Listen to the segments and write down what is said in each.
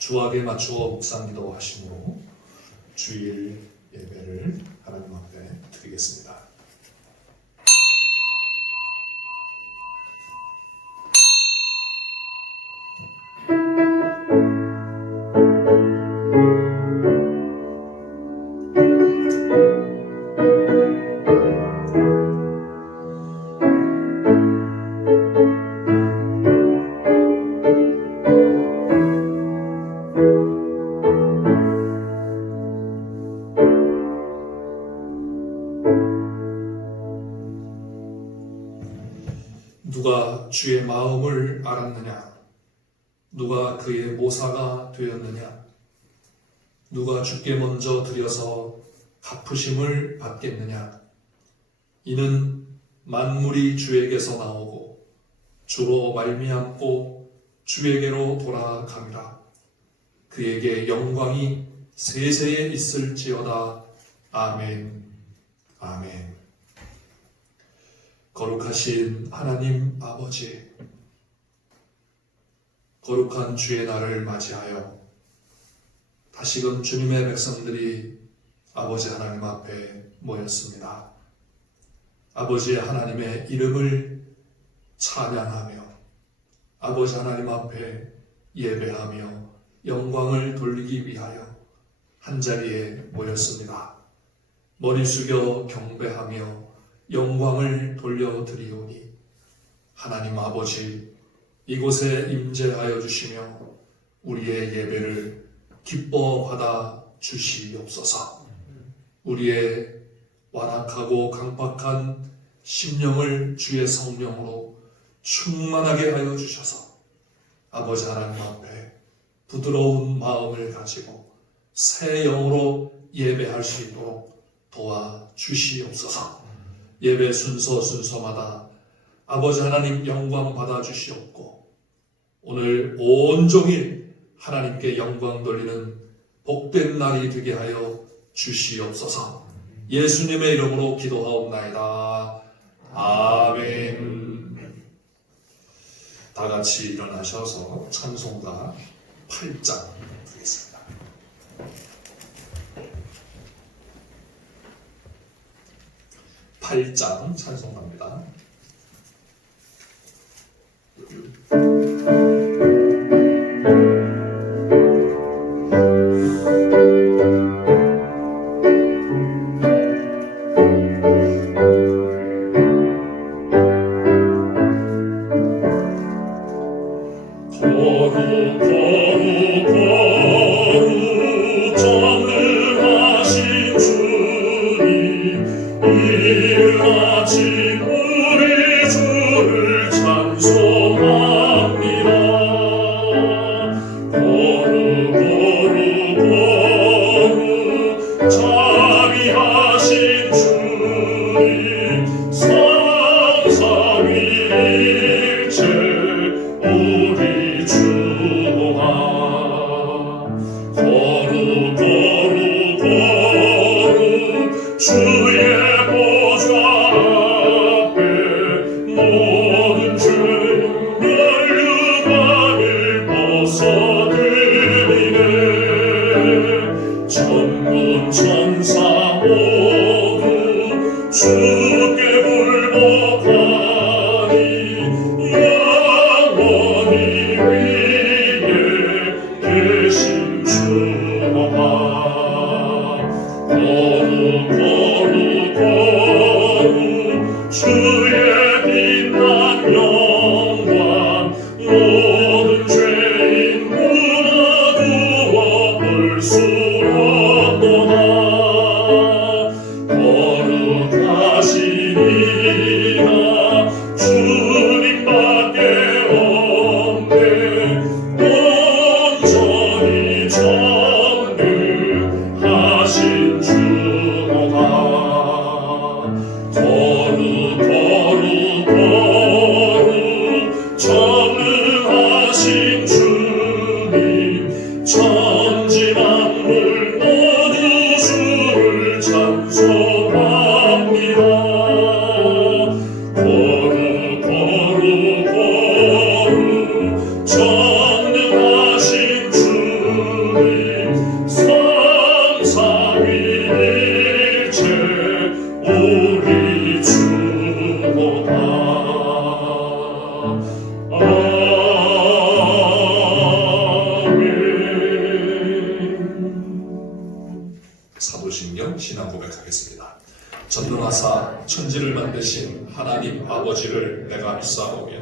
주악에 맞추어 묵상기도 하심으로 주일 예배를 하나님 앞에 드리겠습니다. 누가 주의 마음을 알았느냐? 누가 그의 모사가 되었느냐? 누가 주께 먼저 드려서 갚으심을 받겠느냐? 이는 만물이 주에게서 나오고 주로 말미암고 주에게로 돌아감이라. 그에게 영광이 세세에 있을지어다. 아멘. 아멘. 거룩하신 하나님 아버지, 거룩한 주의 날을 맞이하여 다시금 주님의 백성들이 아버지 하나님 앞에 모였습니다. 아버지 하나님의 이름을 찬양하며 아버지 하나님 앞에 예배하며 영광을 돌리기 위하여 한자리에 모였습니다. 머리 숙여 경배하며 영광을 돌려드리오니 하나님 아버지, 이곳에 임재하여 주시며 우리의 예배를 기뻐 받아 주시옵소서. 우리의 완악하고 강박한 심령을 주의 성령으로 충만하게 하여 주셔서 아버지 하나님 앞에 부드러운 마음을 가지고 새 영으로 예배할 수 있도록 도와 주시옵소서. 예배 순서마다 아버지 하나님 영광 받아 주시옵고 오늘 온종일 하나님께 영광 돌리는 복된 날이 되게 하여 주시옵소서. 예수님의 이름으로 기도하옵나이다. 아멘. 다 같이 일어나셔서 찬송가 8장 드리겠습니다. 8장 찬송합니다. 하사 천지를 만드신 하나님 아버지를 내가 믿사오며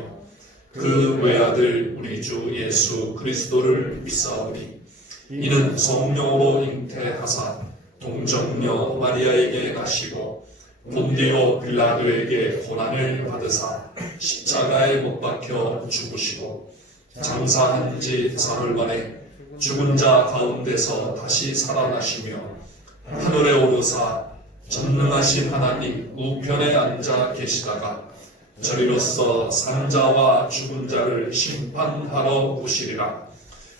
그 외아들 우리 주 예수 그리스도를 믿사오니 이는 성령으로 잉태하사 동정녀 마리아에게 나시고 본디오 빌라도에게 고난을 받으사 십자가에 못 박혀 죽으시고 장사한 지 사흘 만에 죽은 자 가운데서 다시 살아나시며 하늘에 오르사 전능하신 하나님 우편에 앉아 계시다가 저리로서 산자와 죽은 자를 심판하러 오시리라.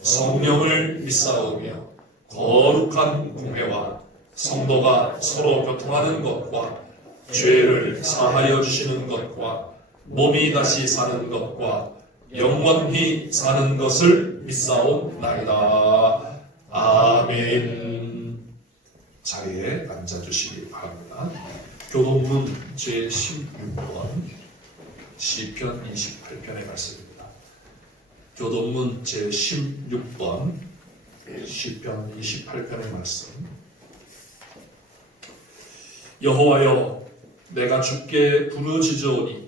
성령을 믿사오며 거룩한 공회와 성도가 서로 교통하는 것과 죄를 사하여 주시는 것과 몸이 다시 사는 것과 영원히 사는 것을 믿사옵나이다. 아멘. 자리에 앉아주시기 바랍니다. 교동문 제16번 시편 28편의 말씀입니다. 교동문 제16번 시편 28편의 말씀. 여호와여, 내가 주께 부르짖으오니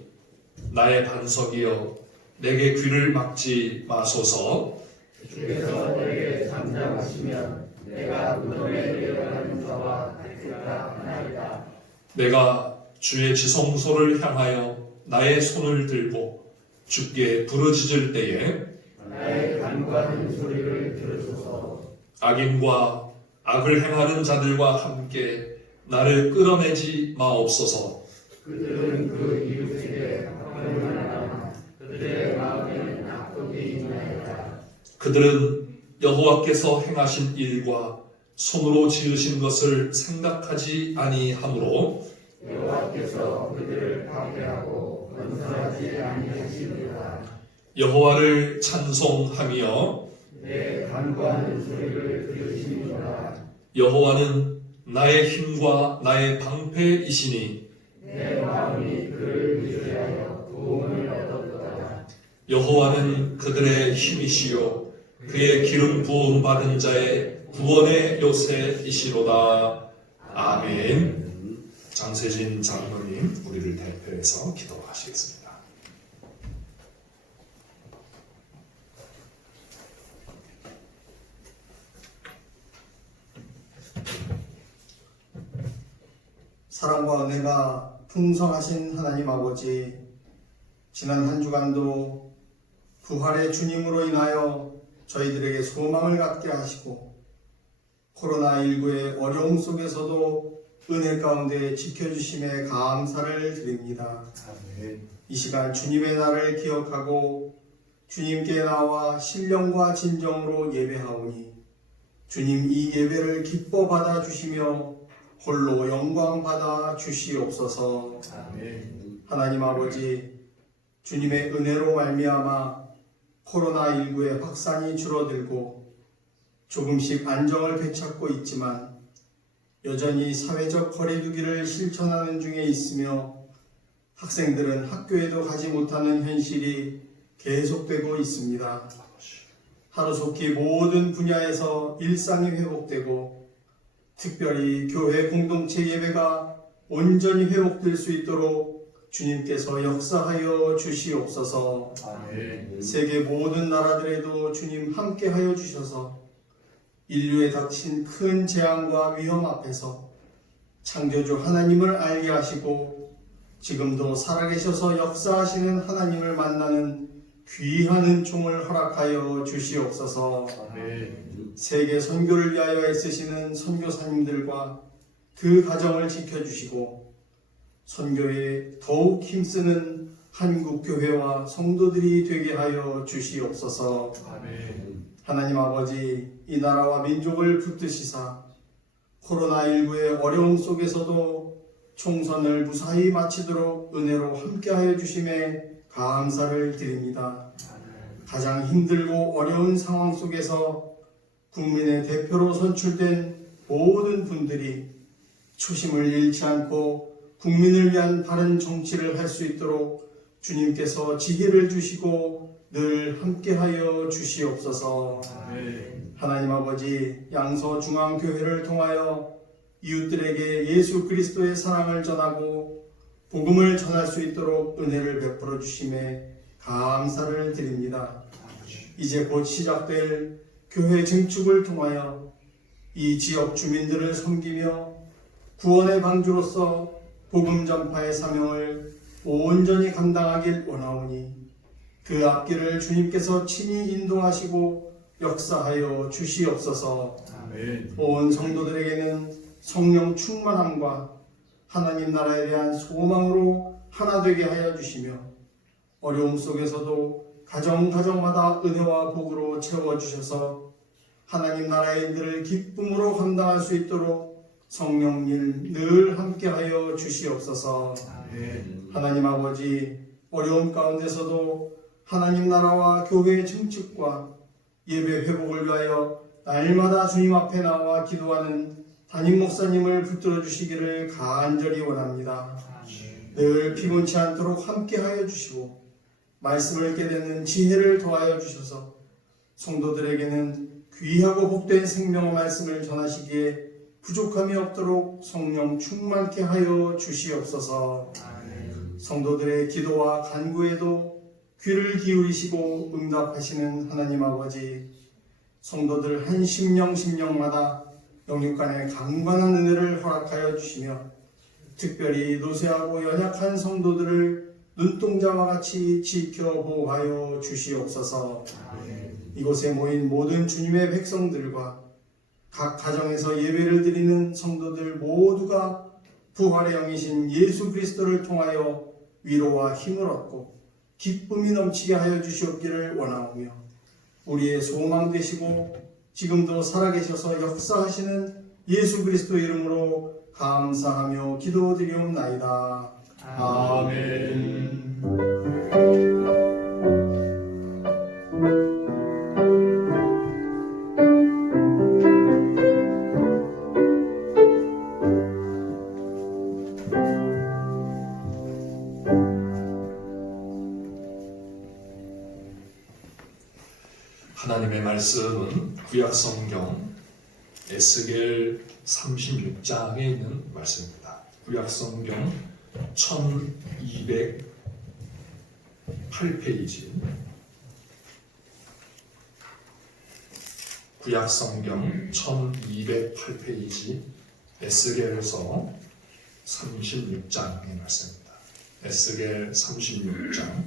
나의 반석이여, 내게 귀를 막지 마소서. 주께서 내게 잠잠하시면 내가 무덤에 내려가는 자와 같으리라 하나이다. 내가 주의 지성소를 향하여 나의 손을 들고 주께 부르짖을 때에 나의 간구하는 소리를 들으소서. 악인과 악을 행하는 자들과 함께 나를 끌어내지 마옵소서. 그들은 그 이웃에게 악을 하나 그들의 마음에는 악독이 있나이다. 그들은 여호와께서 행하신 일과 손으로 지으신 것을 생각하지 아니하므로 여호와께서 그들을 파괴하고 건설하지 아니하시리라. 여호와를 찬송하며 내 간구하는 소리를 들으시니라. 여호와는 나의 힘과 나의 방패이시니 내 마음이 그를 의지하여 도움을 얻었도다. 여호와는 그들의 힘이시요 그의 기름 부음 받은 자의 구원의 요새이시로다. 아멘. 장세진 장로님, 우리를 대표해서 기도하시겠습니다. 사랑과 은혜가 풍성하신 하나님 아버지, 지난 한 주간도 부활의 주님으로 인하여 저희들에게 소망을 갖게 하시고 코로나19의 어려움 속에서도 은혜 가운데 지켜주심에 감사를 드립니다. 이 시간 주님의 날을 기억하고 주님께 나와 신령과 진정으로 예배하오니 주님 이 예배를 기뻐 받아주시며 홀로 영광 받아 주시옵소서. 하나님 아버지, 주님의 은혜로 말미암아 코로나19의 확산이 줄어들고 조금씩 안정을 되찾고 있지만 여전히 사회적 거리두기를 실천하는 중에 있으며 학생들은 학교에도 가지 못하는 현실이 계속되고 있습니다. 하루속히 모든 분야에서 일상이 회복되고 특별히 교회 공동체 예배가 온전히 회복될 수 있도록 주님께서 역사하여 주시옵소서. 세계 모든 나라들에도 주님 함께하여 주셔서 인류에 닥친 큰 재앙과 위험 앞에서 창조주 하나님을 알게 하시고 지금도 살아계셔서 역사하시는 하나님을 만나는 귀한 은총을 허락하여 주시옵소서. 세계 선교를 위하여 애쓰시는 선교사님들과 그 가정을 지켜주시고 선교에 더욱 힘쓰는 한국교회와 성도들이 되게 하여 주시옵소서. 하나님 아버지, 이 나라와 민족을 붙드시사 코로나19의 어려움 속에서도 총선을 무사히 마치도록 은혜로 함께하여 주심에 감사를 드립니다. 가장 힘들고 어려운 상황 속에서 국민의 대표로 선출된 모든 분들이 초심을 잃지 않고 국민을 위한 바른 정치를 할 수 있도록 주님께서 지혜를 주시고 늘 함께하여 주시옵소서. 하나님 아버지, 양서중앙교회를 통하여 이웃들에게 예수 그리스도의 사랑을 전하고 복음을 전할 수 있도록 은혜를 베풀어 주심에 감사를 드립니다. 이제 곧 시작될 교회 증축을 통하여 이 지역 주민들을 섬기며 구원의 방주로서 복음 전파의 사명을 온전히 감당하길 원하오니 그 앞길을 주님께서 친히 인도하시고 역사하여 주시옵소서. 온 성도들에게는 성령 충만함과 하나님 나라에 대한 소망으로 하나 되게 하여 주시며 어려움 속에서도 가정마다 은혜와 복으로 채워주셔서 하나님 나라의 일들을 기쁨으로 감당할 수 있도록 성령님 늘 함께하여 주시옵소서. 하나님 아버지, 어려움 가운데서도 하나님 나라와 교회의 증축과 예배 회복을 위하여 날마다 주님 앞에 나와 기도하는 담임 목사님을 붙들어 주시기를 간절히 원합니다. 늘 피곤치 않도록 함께하여 주시고 말씀을 깨닫는 지혜를 더하여 주셔서 성도들에게는 귀하고 복된 생명의 말씀을 전하시기에 부족함이 없도록 성령 충만케 하여 주시옵소서. 성도들의 기도와 간구에도 귀를 기울이시고 응답하시는 하나님 아버지, 성도들 한 심령마다 영육간의 강건한 은혜를 허락하여 주시며 특별히 노쇠하고 연약한 성도들을 눈동자와 같이 지켜 보호하여 주시옵소서. 이곳에 모인 모든 주님의 백성들과 각 가정에서 예배를 드리는 성도들 모두가 부활의 영이신 예수 그리스도를 통하여 위로와 힘을 얻고 기쁨이 넘치게 하여 주시옵기를 원하오며 우리의 소망 되시고 지금도 살아계셔서 역사하시는 예수 그리스도 이름으로 감사하며 기도드리옵나이다. 아멘. 하나님의 말씀은 구약성경 에스겔 36장에 있는 말씀입니다. 구약성경 1208페이지, 구약성경 1208페이지 에스겔서 36장의 말씀입니다. 에스겔 36장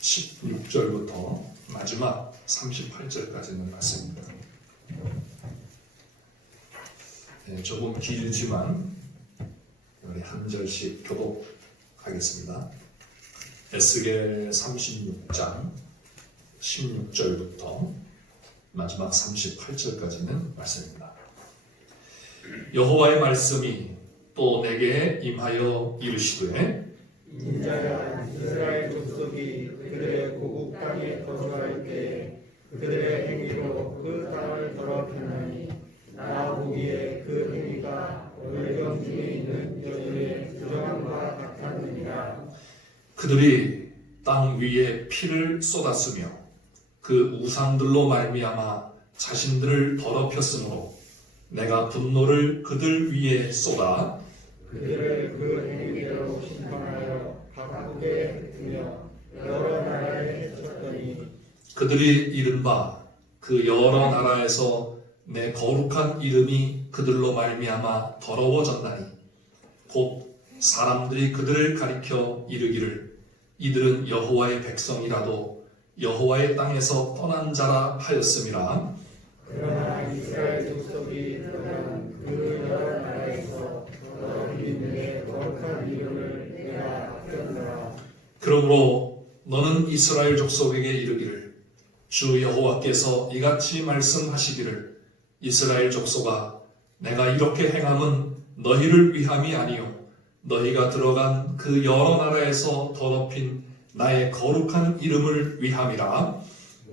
16절부터 마지막 38절까지는 말씀입니다. 조금 길지만 우리 한 절씩 교독하겠습니다. 에스겔 36장 16절부터 마지막 38절까지는 말씀입니다. 여호와의 말씀이 또 내게 임하여 이르시되 인자야, 이스라엘 족속이 그들의 고국 땅에 거주할 때 그들의 행위로 그 땅을 더럽혔나니 나 보기에 그 행위가 월경 중에 있는 여주의 부정함과 같았느니라. 그들이 땅 위에 피를 쏟았으며 그 우상들로 말미암아 자신들을 더럽혔으므로 내가 분노를 그들 위에 쏟아 그들을 그 행위대로 심판하여 각국에 두며 여러 나라에 쳤더니 그들이 이른바 그 여러 나라에서 내 거룩한 이름이 그들로 말미암아 더러워졌나니 곧 사람들이 그들을 가리켜 이르기를 이들은 여호와의 백성이라도 여호와의 땅에서 떠난 자라 하였음이라. 그러나 이스라엘 족속이 떠난 그 여러 나라에서 더럽힌 내 거룩한 이름을 내가 아꼈노라. 그러므로 너는 이스라엘 족속에게 이르기를 주 여호와께서 이같이 말씀하시기를 이스라엘 족속아 내가 이렇게 행함은 너희를 위함이 아니요 너희가 들어간 그 여러 나라에서 더럽힌 나의 거룩한 이름을 위함이라.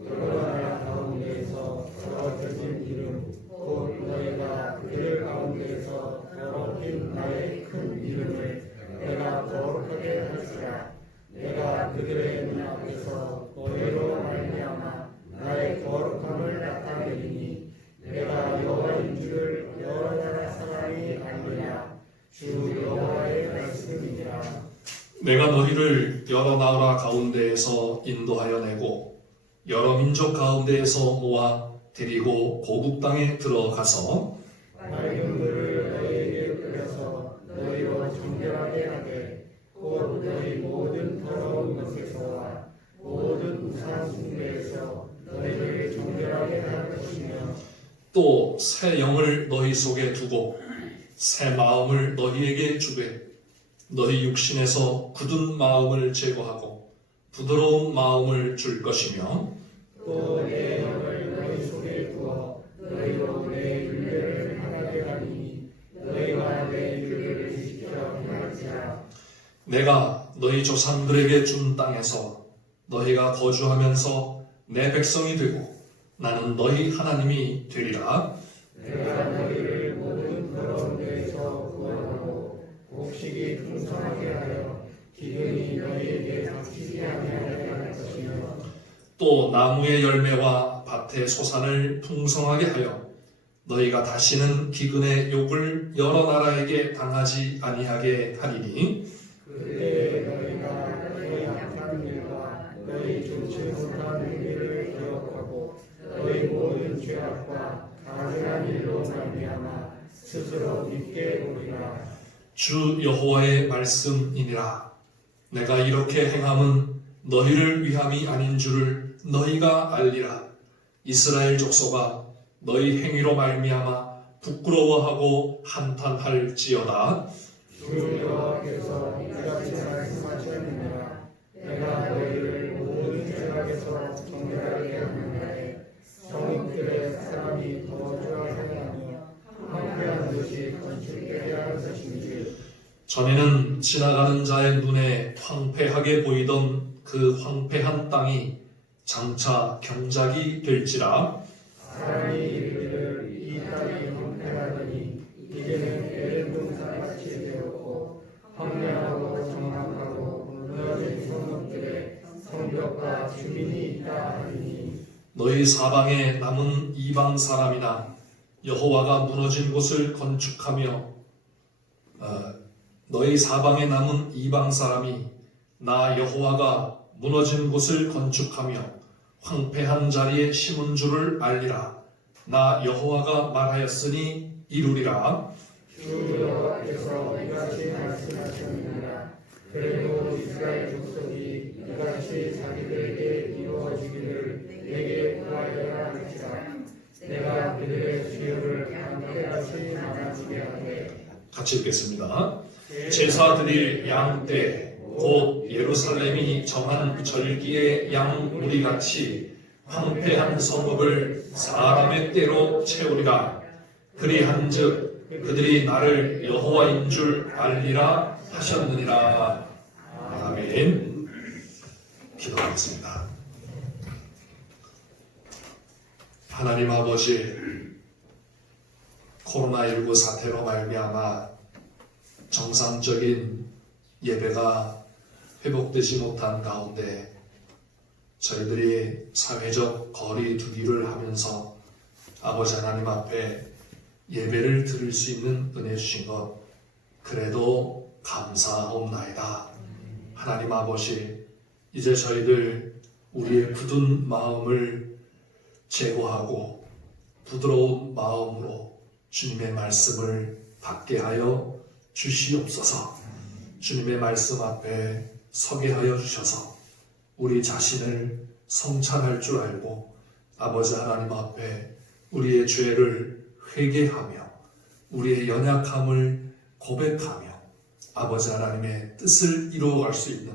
여러 나라 가운데에서 더럽혀진 이름 곧 너희가 그들 가운데에서 더럽힌 나의 큰 이름을 내가 거룩하게 할지라. 내가 그들의 눈앞에서 너희로 말미암아 나의 거룩함을 나타내리니 내가 내가 너희를 여러 나라 가운데에서 인도하여 내고 여러 민족 가운데에서 모아 데리고 고국 땅에 들어가서 맑은 물을 너희에게 뿌려서 너희로 정결하게 하되 곧 너희 모든 더러운 것에서와 모든 우상 숭배에서 너희를 정결하게 할 것이며 또 새 영을 너희 속에 두고 새 마음을 너희에게 주되 너희 육신에서 굳은 마음을 제거하고 부드러운 마음을 줄 것이며 또 내 영을 너희 속에 두어 너희로 내 율례를 하게 하리니 너희가 내 율례를 지켜 행할지라. 내가 너희 조상들에게 준 땅에서 너희가 거주하면서 내 백성이 되고 나는 너희 하나님이 되리라. 내가 너희를 모든 더러운 데에서 구원하고 곡식이 풍성하게 하여 기근이 너희에게 닥치지 아니하게 할 것이며 또 나무의 열매와 밭의 소산을 풍성하게 하여 너희가 다시는 기근의 욕을 여러 나라에게 당하지 아니하게 하리니 그때 너희가 너희 악한 일과 너희 좋지 못한 행위를 기억하고 너희 모든 죄악과 가증한 일로 말미암아 스스로 믿게 보리라. 주 여호와의 말씀이니라. 내가 이렇게 행함은 너희를 위함이 아닌 줄을 너희가 알리라. 이스라엘 족속아 너희 행위로 말미암아 부끄러워하고 한탄할지어다. 주 여호와께서 이같이 말씀하셨느니라. 내가 너희를 모든 죄악에서 정결하게 하는 날에 성읍들의 사람이 거주하게 하며 황폐한 것이 건축되게 할 것인지 전에는 지나가는 자의 눈에 황폐하게 보이던 그 황폐한 땅이 장차 경작이 될지라. 사람이 이르기를 이 땅이 황폐하더니 이제는 에덴 동산같이 되었고 황량하고 정막하고 무너진 성읍들에 성벽과 주민이 있다 하니 너희 사방에 남은 이방 사람이나 여호와가 무너진 곳을 건축하며 너희 사방에 남은 이방 사람이 나 여호와가 무너진 곳을 건축하며 황폐한 자리에 심은 줄을 알리라. 나 여호와가 말하였으니 이루리라. 주 여호와께서 이같이 말씀하셨느니라. 그리고 이스라엘 족속이 이같이 자기들에게 이루어지기를 내게 구하여야 할지라. 내가 그들의 수요를 강대하지 않아지게 하되 같이 읽겠습니다. 제사 드릴 양떼 곧 예루살렘이 정한 절기의 양 무리같이 황폐한 성읍을 사람의 때로 채우리라. 그리한즉 그들이 나를 여호와인 줄 알리라 하셨느니라. 아멘. 기도하겠습니다. 하나님 아버지, 코로나19 사태로 말미암아 정상적인 예배가 회복되지 못한 가운데 저희들이 사회적 거리 두기를 하면서 아버지 하나님 앞에 예배를 드릴 수 있는 은혜 주신 것 그래도 감사하옵나이다. 하나님 아버지, 이제 저희들 우리의 굳은 마음을 제거하고 부드러운 마음으로 주님의 말씀을 받게 하여 주시옵소서. 주님의 말씀 앞에 서게 하여 주셔서 우리 자신을 성찬할 줄 알고 아버지 하나님 앞에 우리의 죄를 회개하며 우리의 연약함을 고백하며 아버지 하나님의 뜻을 이루어갈 수 있는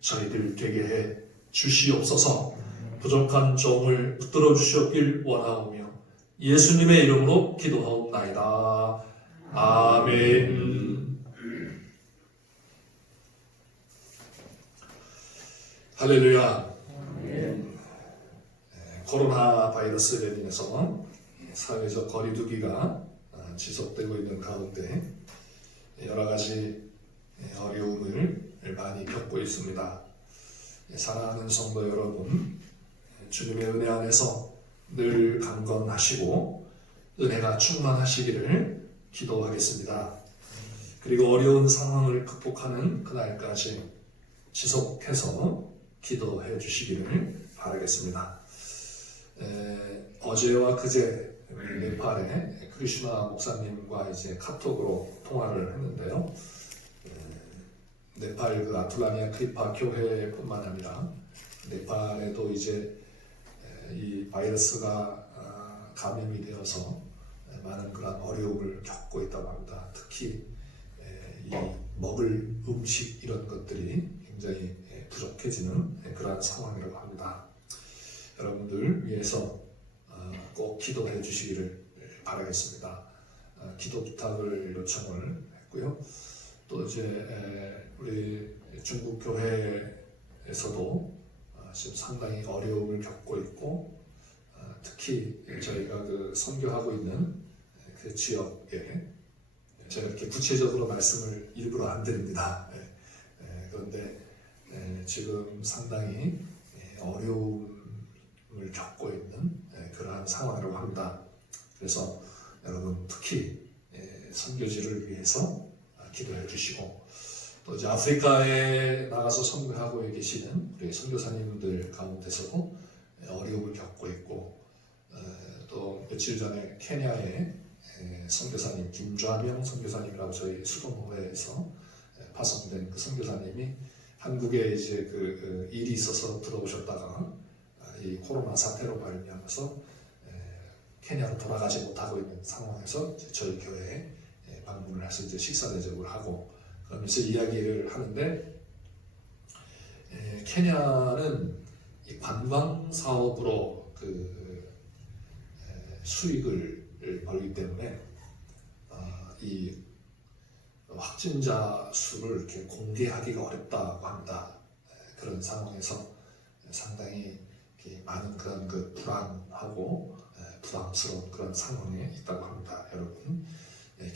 저희들 되게 해 주시옵소서. 부족한 종을 붙들어 주셨길 원하오며 예수님의 이름으로 기도하옵나이다. 아멘. 할렐루야. 코로나 바이러스로 인해서 사회적 거리두기가 지속되고 있는 가운데 여러 가지 어려움을 많이 겪고 있습니다. 사랑하는 성도 여러분, 주님의 은혜 안에서 늘 강건하시고 은혜가 충만하시기를 기도하겠습니다. 그리고 어려운 상황을 극복하는 그날까지 지속해서 기도해 주시기를 바라겠습니다. 어제와 그제 네팔의 크리슈나 목사님과 이제 카톡으로 통화를 했는데요. 네팔 그 아툴라니아 크리파 교회뿐만 아니라 네팔에도 이제 이 바이러스가 감염이 되어서 많은 그런 어려움을 겪고 있다고 합니다. 특히 이 먹을 음식 이런 것들이 굉장히 부족해지는 그러한 상황이라고 합니다. 여러분들 위해서 꼭 기도해 주시기를 바라겠습니다. 기도 부탁을 요청을 했고요. 또 이제 우리 중국 교회에서도 지금 상당히 어려움을 겪고 있고, 특히 저희가 그 선교하고 있는 그 지역에 제가 이렇게 구체적으로 말씀을 일부러 안 드립니다. 그런데 지금 상당히 어려움을 겪고 있는 그러한 상황이라고 합니다. 그래서 여러분 특히 선교지를 위해서 기도해 주시고, 또 이제 아프리카에 나가서 선교하고 계시는 우리 선교사님들 가운데서도 어려움을 겪고 있고, 또 며칠 전에 케냐에 선교사님 김좌명 선교사님이라고 저희 수동호회에서 파송된 그 선교사님이 한국에 이제 그 일이 있어서 들어오셨다가 이 코로나 사태로 발병하면서 케냐로 돌아가지 못하고 있는 상황에서 저희 교회에 방문을 해서 이제 식사 대접을 하고, 그러면서 이야기를 하는데, 케냐는 이 관광 사업으로 그 수익을 벌기 때문에 이 확진자 수를 이렇게 공개하기가 어렵다고 합니다. 그런 상황에서 상당히 많은 그런 그 불안하고 부담스러운 그런 상황에 있다고 합니다. 여러분,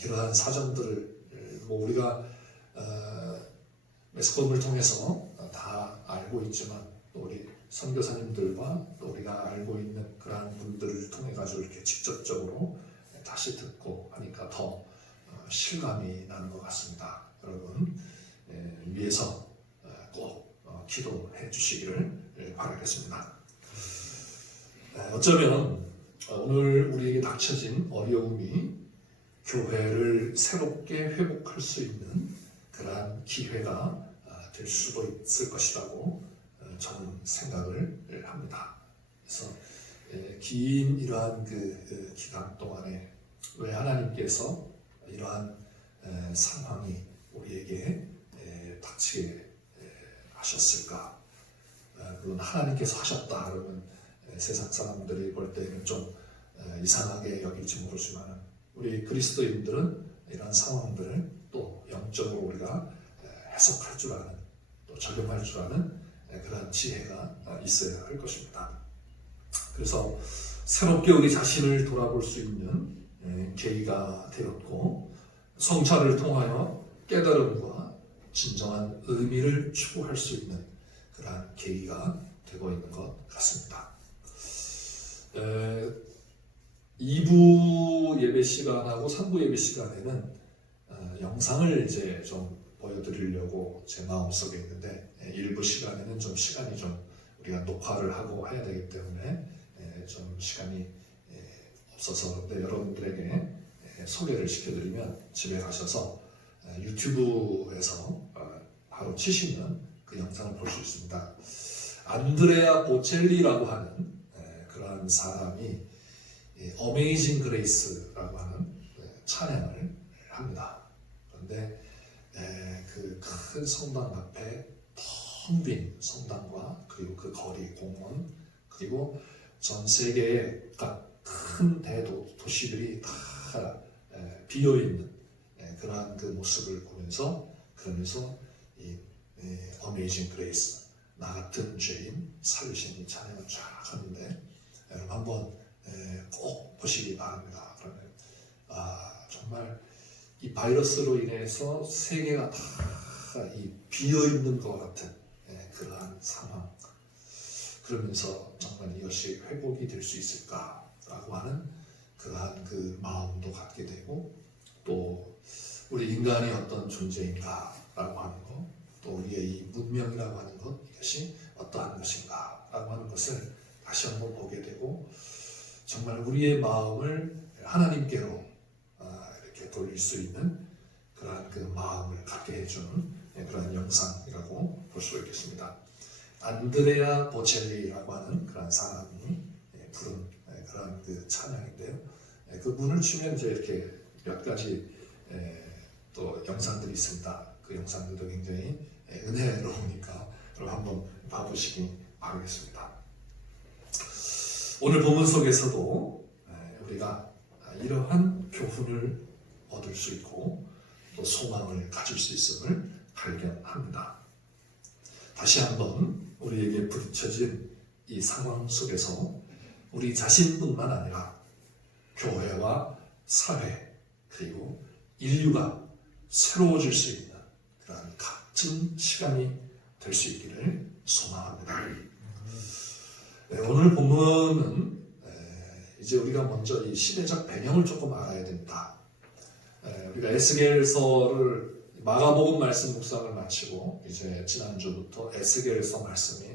그러한 사정들을 뭐 우리가 매스컴을 통해서 다 알고 있지만, 또 우리 선교사님들과 또 우리가 알고 있는 그러한 분들을 통해 가지고 이렇게 직접적으로 다시 듣고 하니까 더 실감이 나는 것 같습니다. 여러분 위해서 꼭 기도해 주시기를 바라겠습니다. 어쩌면 오늘 우리에게 닥쳐진 어려움이 교회를 새롭게 회복할 수 있는 그러한 기회가 될 수도 있을 것이라고 저는 생각을 합니다. 그래서 긴 이러한 그 기간 동안에 왜 하나님께서 이러한 상황이 우리에게 닥치게 하셨을까? 물론 하나님께서 하셨다 그러면 세상 사람들이 볼 때는 좀 이상하게 여길지 모르지만, 우리 그리스도인들은 이러한 상황들을 또 영적으로 우리가 해석할 줄 아는, 또 적용할 줄 아는 그런 지혜가 있어야 할 것입니다. 그래서 새롭게 우리 자신을 돌아볼 수 있는 계기가 되었고, 성찰을 통하여 깨달음과 진정한 의미를 추구할 수 있는 그러한 계기가 되고 있는 것 같습니다. 2부 예배 시간하고 3부 예배 시간에는 영상을 이제 좀 보여드리려고 제 마음속에 있는데, 1부 시간에는 좀 시간이 좀 우리가 녹화를 하고 해야 되기 때문에 좀 시간이 없어서, 여러분들에게 소개를 시켜드리면 집에 가셔서 유튜브에서 바로 치시면 그 영상을 볼 수 있습니다. 안드레아 보첼리라고 하는 그러한 사람이 어메이징 그레이스라고 하는 찬양을 합니다. 그런데 그 큰 성당 앞에 텅 빈 성당과 그리고 그 거리 공원, 그리고 전 세계의 각 큰 대도시들이 다 비어있는 그러한 그 모습을 보면서, 그러면서 이 어메이징 그레이스, 나 같은 죄인 살리신 이 찬양을 쫙 하는데, 여러분 한번 꼭 보시기 바랍니다. 그러면 정말 이 바이러스로 인해서 세계가 다 이 비어있는 것 같은 그러한 상황, 그러면서 정말 이것이 회복이 될 수 있을까라고 하는 그러한 그 마음도 갖게 되고, 또 우리 인간이 어떤 존재인가라고 하는 거, 또 우리의 이 문명이라고 하는 것, 이것이 어떠한 것인가 라고 하는 것을 다시 한번 보게 되고, 정말 우리의 마음을 하나님께로 이렇게 돌릴 수 있는 그러한 그 마음을 갖게 해주는 그런 영상이라고 볼 수 있겠습니다. 안드레아 보첼리라고 하는 그런 사람이 부른 그런 그 찬양인데요. 그분을 치면 이제 이렇게 몇 가지 또 영상들이 있습니다. 그 영상들도 굉장히 은혜로우니까 여러분 한번 봐보시기 바라겠습니다. 오늘 본문 속에서도 우리가 이러한 교훈을 얻을 수 있고 또 소망을 가질 수 있음을 발견합니다. 다시 한번 우리에게 부딪혀진 이 상황 속에서 우리 자신뿐만 아니라 교회와 사회 그리고 인류가 새로워질 수 있는 그런 값진 시간이 될 수 있기를 소망합니다. 오늘 본문은 이제 우리가 먼저 이 시대적 배경을 조금 알아야 됩니다. 우리가 에스겔서를 마가복음 말씀 묵상을 마치고 이제 지난주부터 에스겔서 말씀이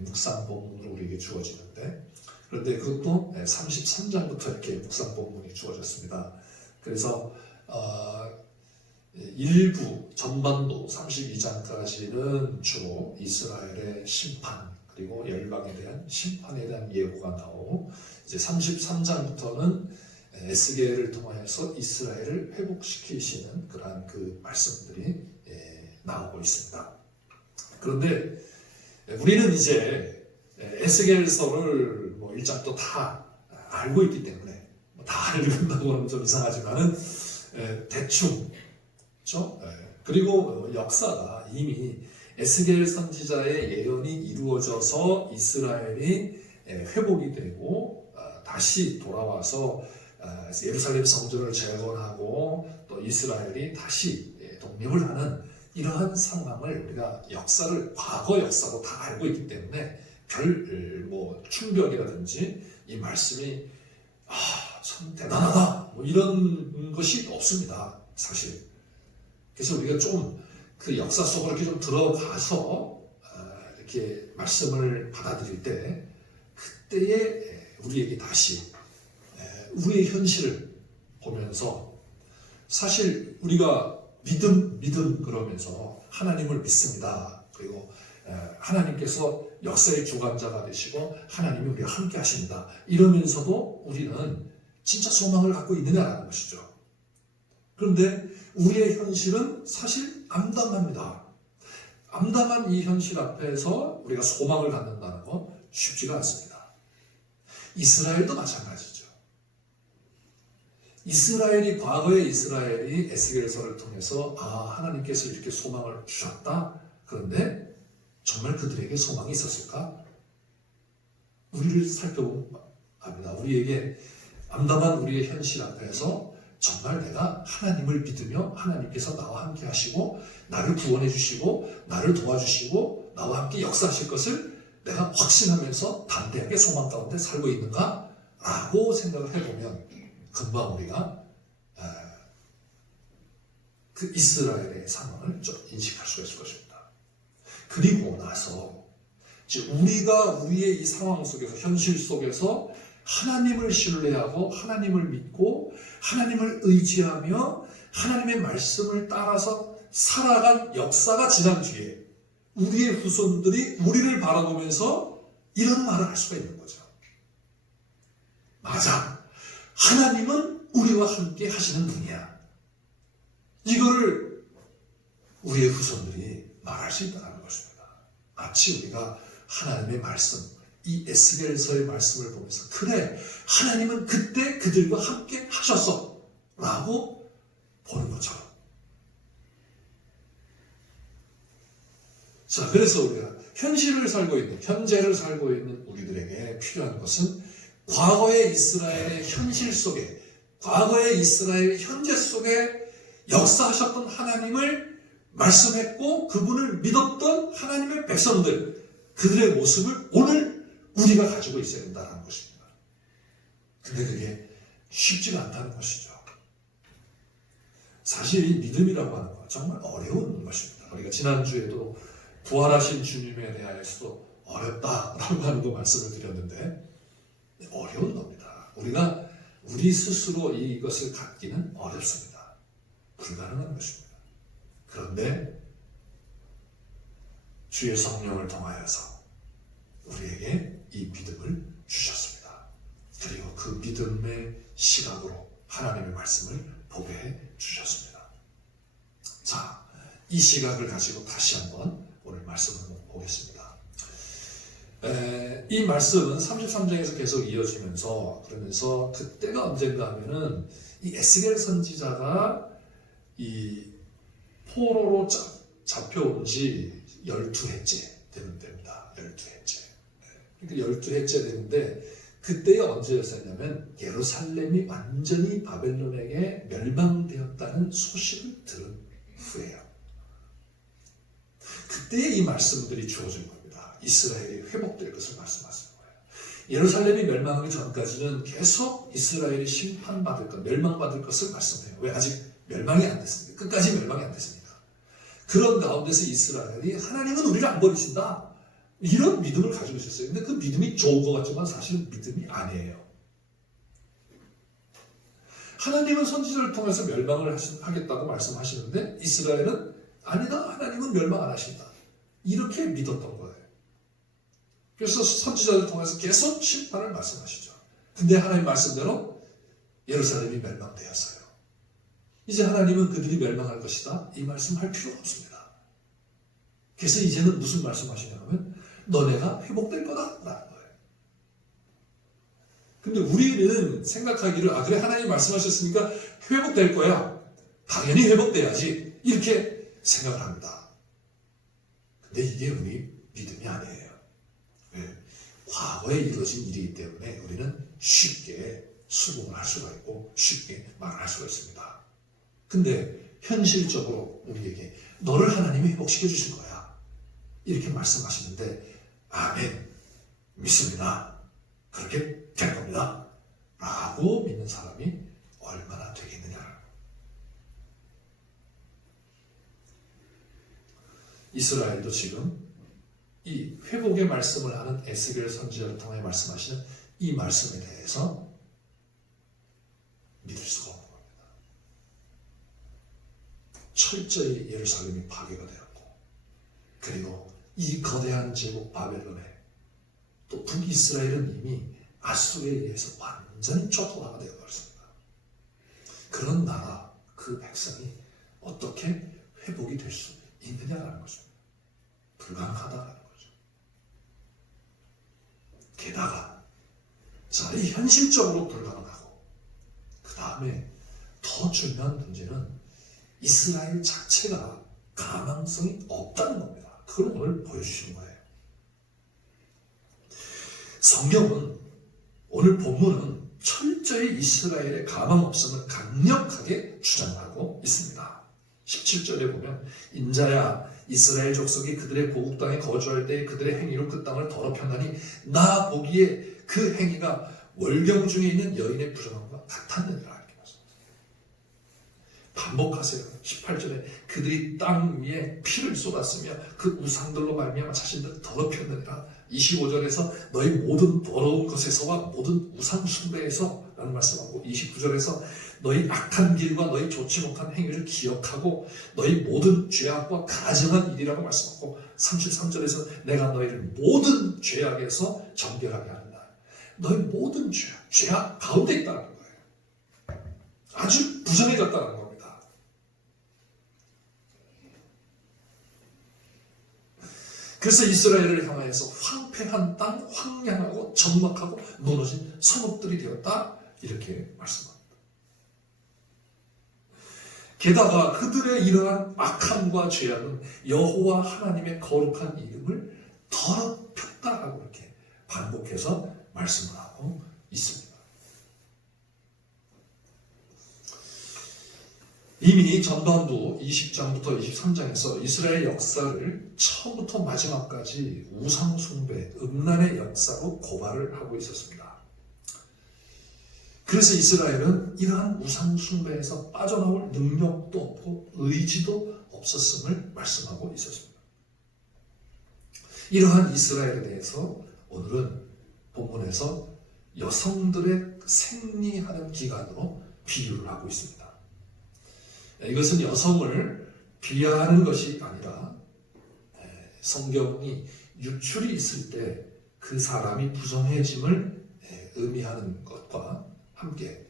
묵상 본문으로 우리에게 주어지는데, 그런데 그것도 33장부터 이렇게 묵상 본문이 주어졌습니다. 그래서 일부 전반도 32장까지는 주로 이스라엘의 심판 그리고 열방에 대한 심판에 대한 예고가 나오고, 이제 33장부터는 에스겔을 통하여서 이스라엘을 회복시키시는 그러한 그 말씀들이 나오고 있습니다. 그런데 우리는 이제 에스겔서를 뭐 1장도 다 알고 있기 때문에 다 읽는다고 하면 좀 이상하지만은 대충, 그렇죠? 그리고 역사가 이미 에스겔 선지자의 예언이 이루어져서 이스라엘이 회복이 되고 다시 돌아와서 예루살렘 성전을 재건하고 또 이스라엘이 다시 독립을 하는 이러한 상황을 우리가 역사를 과거 역사로 다 알고 있기 때문에 별 뭐 충격이라든지 이 말씀이 참 대단하다 뭐 이런 것이 없습니다, 사실. 그래서 우리가 좀 그 역사 속으로 이렇게 좀 들어가서 이렇게 말씀을 받아들일 때 그때에 우리에게 다시 우리의 현실을 보면서, 사실 우리가 믿음 그러면서 하나님을 믿습니다. 그리고 하나님께서 역사의 주관자가 되시고 하나님이 우리와 함께 하십니다. 이러면서도 우리는 진짜 소망을 갖고 있느냐라는 것이죠. 그런데 우리의 현실은 사실 암담합니다. 암담한 이 현실 앞에서 우리가 소망을 갖는다는 건 쉽지가 않습니다. 이스라엘도 마찬가지죠. 과거의 이스라엘이 에스겔서를 통해서 하나님께서 이렇게 소망을 주셨다. 그런데 정말 그들에게 소망이 있었을까? 우리를 살펴보면 압니다. 우리에게 암담한 우리의 현실 앞에서 정말 내가 하나님을 믿으며 하나님께서 나와 함께 하시고 나를 구원해 주시고 나를 도와주시고 나와 함께 역사하실 것을 내가 확신하면서 담대하게 소망 가운데 살고 있는가? 라고 생각을 해보면 금방 우리가 그 이스라엘의 상황을 좀 인식할 수가 있을 것입니다. 그리고 나서 우리가 우리의 이 상황 속에서, 현실 속에서 하나님을 신뢰하고 하나님을 믿고 하나님을 의지하며 하나님의 말씀을 따라서 살아간 역사가 지난 뒤에 우리의 후손들이 우리를 바라보면서 이런 말을 할 수가 있는 거죠. 맞아, 하나님은 우리와 함께 하시는 분이야. 이거를 우리의 후손들이 말할 수 있다는 것입니다. 마치 우리가 하나님의 말씀, 이 에스겔서의 말씀을 보면서 그래, 하나님은 그때 그들과 함께 하셨어 라고 보는 것처럼. 자, 그래서 우리가 현실을 살고 있는, 현재를 살고 있는 우리들에게 필요한 것은 과거의 이스라엘의 현실 속에, 과거의 이스라엘의 현재 속에 역사하셨던 하나님을 말씀했고 그분을 믿었던 하나님의 백성들, 그들의 모습을 오늘 우리가 가지고 있어야 된다는 것입니다. 근데 그게 쉽지가 않다는 것이죠. 사실 이 믿음이라고 하는 건 정말 어려운 것입니다. 우리가 지난주에도 부활하신 주님에 대하여서도 어렵다라고 하는 거 말씀을 드렸는데 어려운 겁니다. 우리가 우리 스스로 이것을 갖기는 어렵습니다. 불가능한 것입니다. 그런데 주의 성령을 통하여서 우리에게 이 믿음을 주셨습니다. 그리고 그 믿음의 시각으로 하나님의 말씀을 보게 해 주셨습니다. 자, 이 시각을 가지고 다시 한번 오늘 말씀을 보겠습니다. 이 말씀은 33장에서 계속 이어지면서 그러면서 그때가 언젠가 하면은 이 에스겔 선지자가 이 포로로 잡혀온 지 12해째 되는 때입니다. 12해째. 그러니까 12해째 되는데 그때가 언제였었냐면 예루살렘이 완전히 바벨론에게 멸망되었다는 소식을 들은 후에요. 그때 이 말씀들이 주어진 겁니다. 이스라엘이 회복될 것을 말씀하시는 거예요. 예루살렘이 멸망하기 전까지는 계속 이스라엘이 심판받을 것, 멸망받을 것을 말씀해요. 왜? 아직 멸망이 안 됐습니다. 끝까지 멸망이 안 됐습니다. 그런 가운데서 이스라엘이 하나님은 우리를 안 버리신다. 이런 믿음을 가지고 있었어요. 근데 그 믿음이 좋은 것 같지만 사실은 믿음이 아니에요. 하나님은 선지자를 통해서 멸망을 하겠다고 말씀하시는데 이스라엘은 아니다. 하나님은 멸망 안 하신다. 이렇게 믿었던 거예요. 그래서 선지자를 통해서 계속 심판을 말씀하시죠. 근데 하나님 말씀대로 예루살렘이 멸망되었어요. 이제 하나님은 그들이 멸망할 것이다. 이 말씀할 필요가 없습니다. 그래서 이제는 무슨 말씀하시냐면 너네가 회복될 거다 라는 거예요. 근데 우리는 생각하기를 그래 하나님 말씀하셨으니까 회복될 거야. 당연히 회복돼야지. 이렇게 생각을 합니다. 근데 이게 우리 믿음이 아니에요. 왜? 과거에 이루어진 일이기 때문에 우리는 쉽게 수긍을 할 수가 있고 쉽게 말을 할 수가 있습니다. 근데 현실적으로 우리에게 너를 하나님이 회복시켜 주실 거야. 이렇게 말씀하시는데 아멘, 믿습니다. 그렇게 될 겁니다. 라고 믿는 사람이 얼마나 되겠느냐. 이스라엘도 지금 이 회복의 말씀을 하는 에스겔 선지자를 통해 말씀하시는 이 말씀에 대해서 믿을 수가 없는 겁니다. 철저히 예루살렘이 파괴가 되었고 그리고 이 거대한 제국 바벨론에 또 북이스라엘은 이미 아수르에 의해서 완전히 초토화가 되어버렸습니다. 그런 나라, 그 백성이 어떻게 회복이 될 수 있느냐라는 거죠. 불가능하다라는 거죠. 게다가 자, 이 현실적으로 불가능하고 그 다음에 더 중요한 문제는 이스라엘 자체가 가망성이 없다는 겁니다. 그걸 오늘 보여주시는 거예요. 성경은 오늘 본문은 철저히 이스라엘의 가망 없음을 강력하게 주장하고 있습니다. 17절에 보면 인자야 이스라엘 족속이 그들의 고국 땅에 거주할 때 그들의 행위로 그 땅을 더럽혔나니 나 보기에 그 행위가 월경 중에 있는 여인의 부정함과 같았느니라. 반복하세요. 18절에 그들이 땅 위에 피를 쏟았으며 그 우상들로 말미암아 자신들을 더럽혔느니라. 25절에서 너희 모든 더러운 것에서와 모든 우상 숭배에서 라는 말씀하고 29절에서 너희 악한 길과 너희 좋지 못한 행위를 기억하고 너희 모든 죄악과 가증한 일이라고 말씀하고 33절에서 내가 너희를 모든 죄악에서 정결하게 하는다. 너희 모든 죄악 가운데 있다는 거예요. 아주 부정해졌다는 겁니다. 그래서 이스라엘을 향하여서 황폐한 땅, 황량하고 적막하고 무너진 성읍들이 되었다. 이렇게 말씀합니다. 게다가 그들의 이러한 악함과 죄악은 여호와 하나님의 거룩한 이름을 더럽혔다라고 이렇게 반복해서 말씀을 하고 있습니다. 이미 전반부 20장부터 23장에서 이스라엘 역사를 처음부터 마지막까지 우상 숭배, 음란의 역사로 고발을 하고 있었습니다. 그래서 이스라엘은 이러한 우상 숭배에서 빠져나올 능력도 없고 의지도 없었음을 말씀하고 있었습니다. 이러한 이스라엘에 대해서 오늘은 본문에서 여성들의 생리하는 기간으로 비유를 하고 있습니다. 이것은 여성을 비하하는 것이 아니라 성경이 유출이 있을 때 그 사람이 부정해짐을 의미하는 것과 함께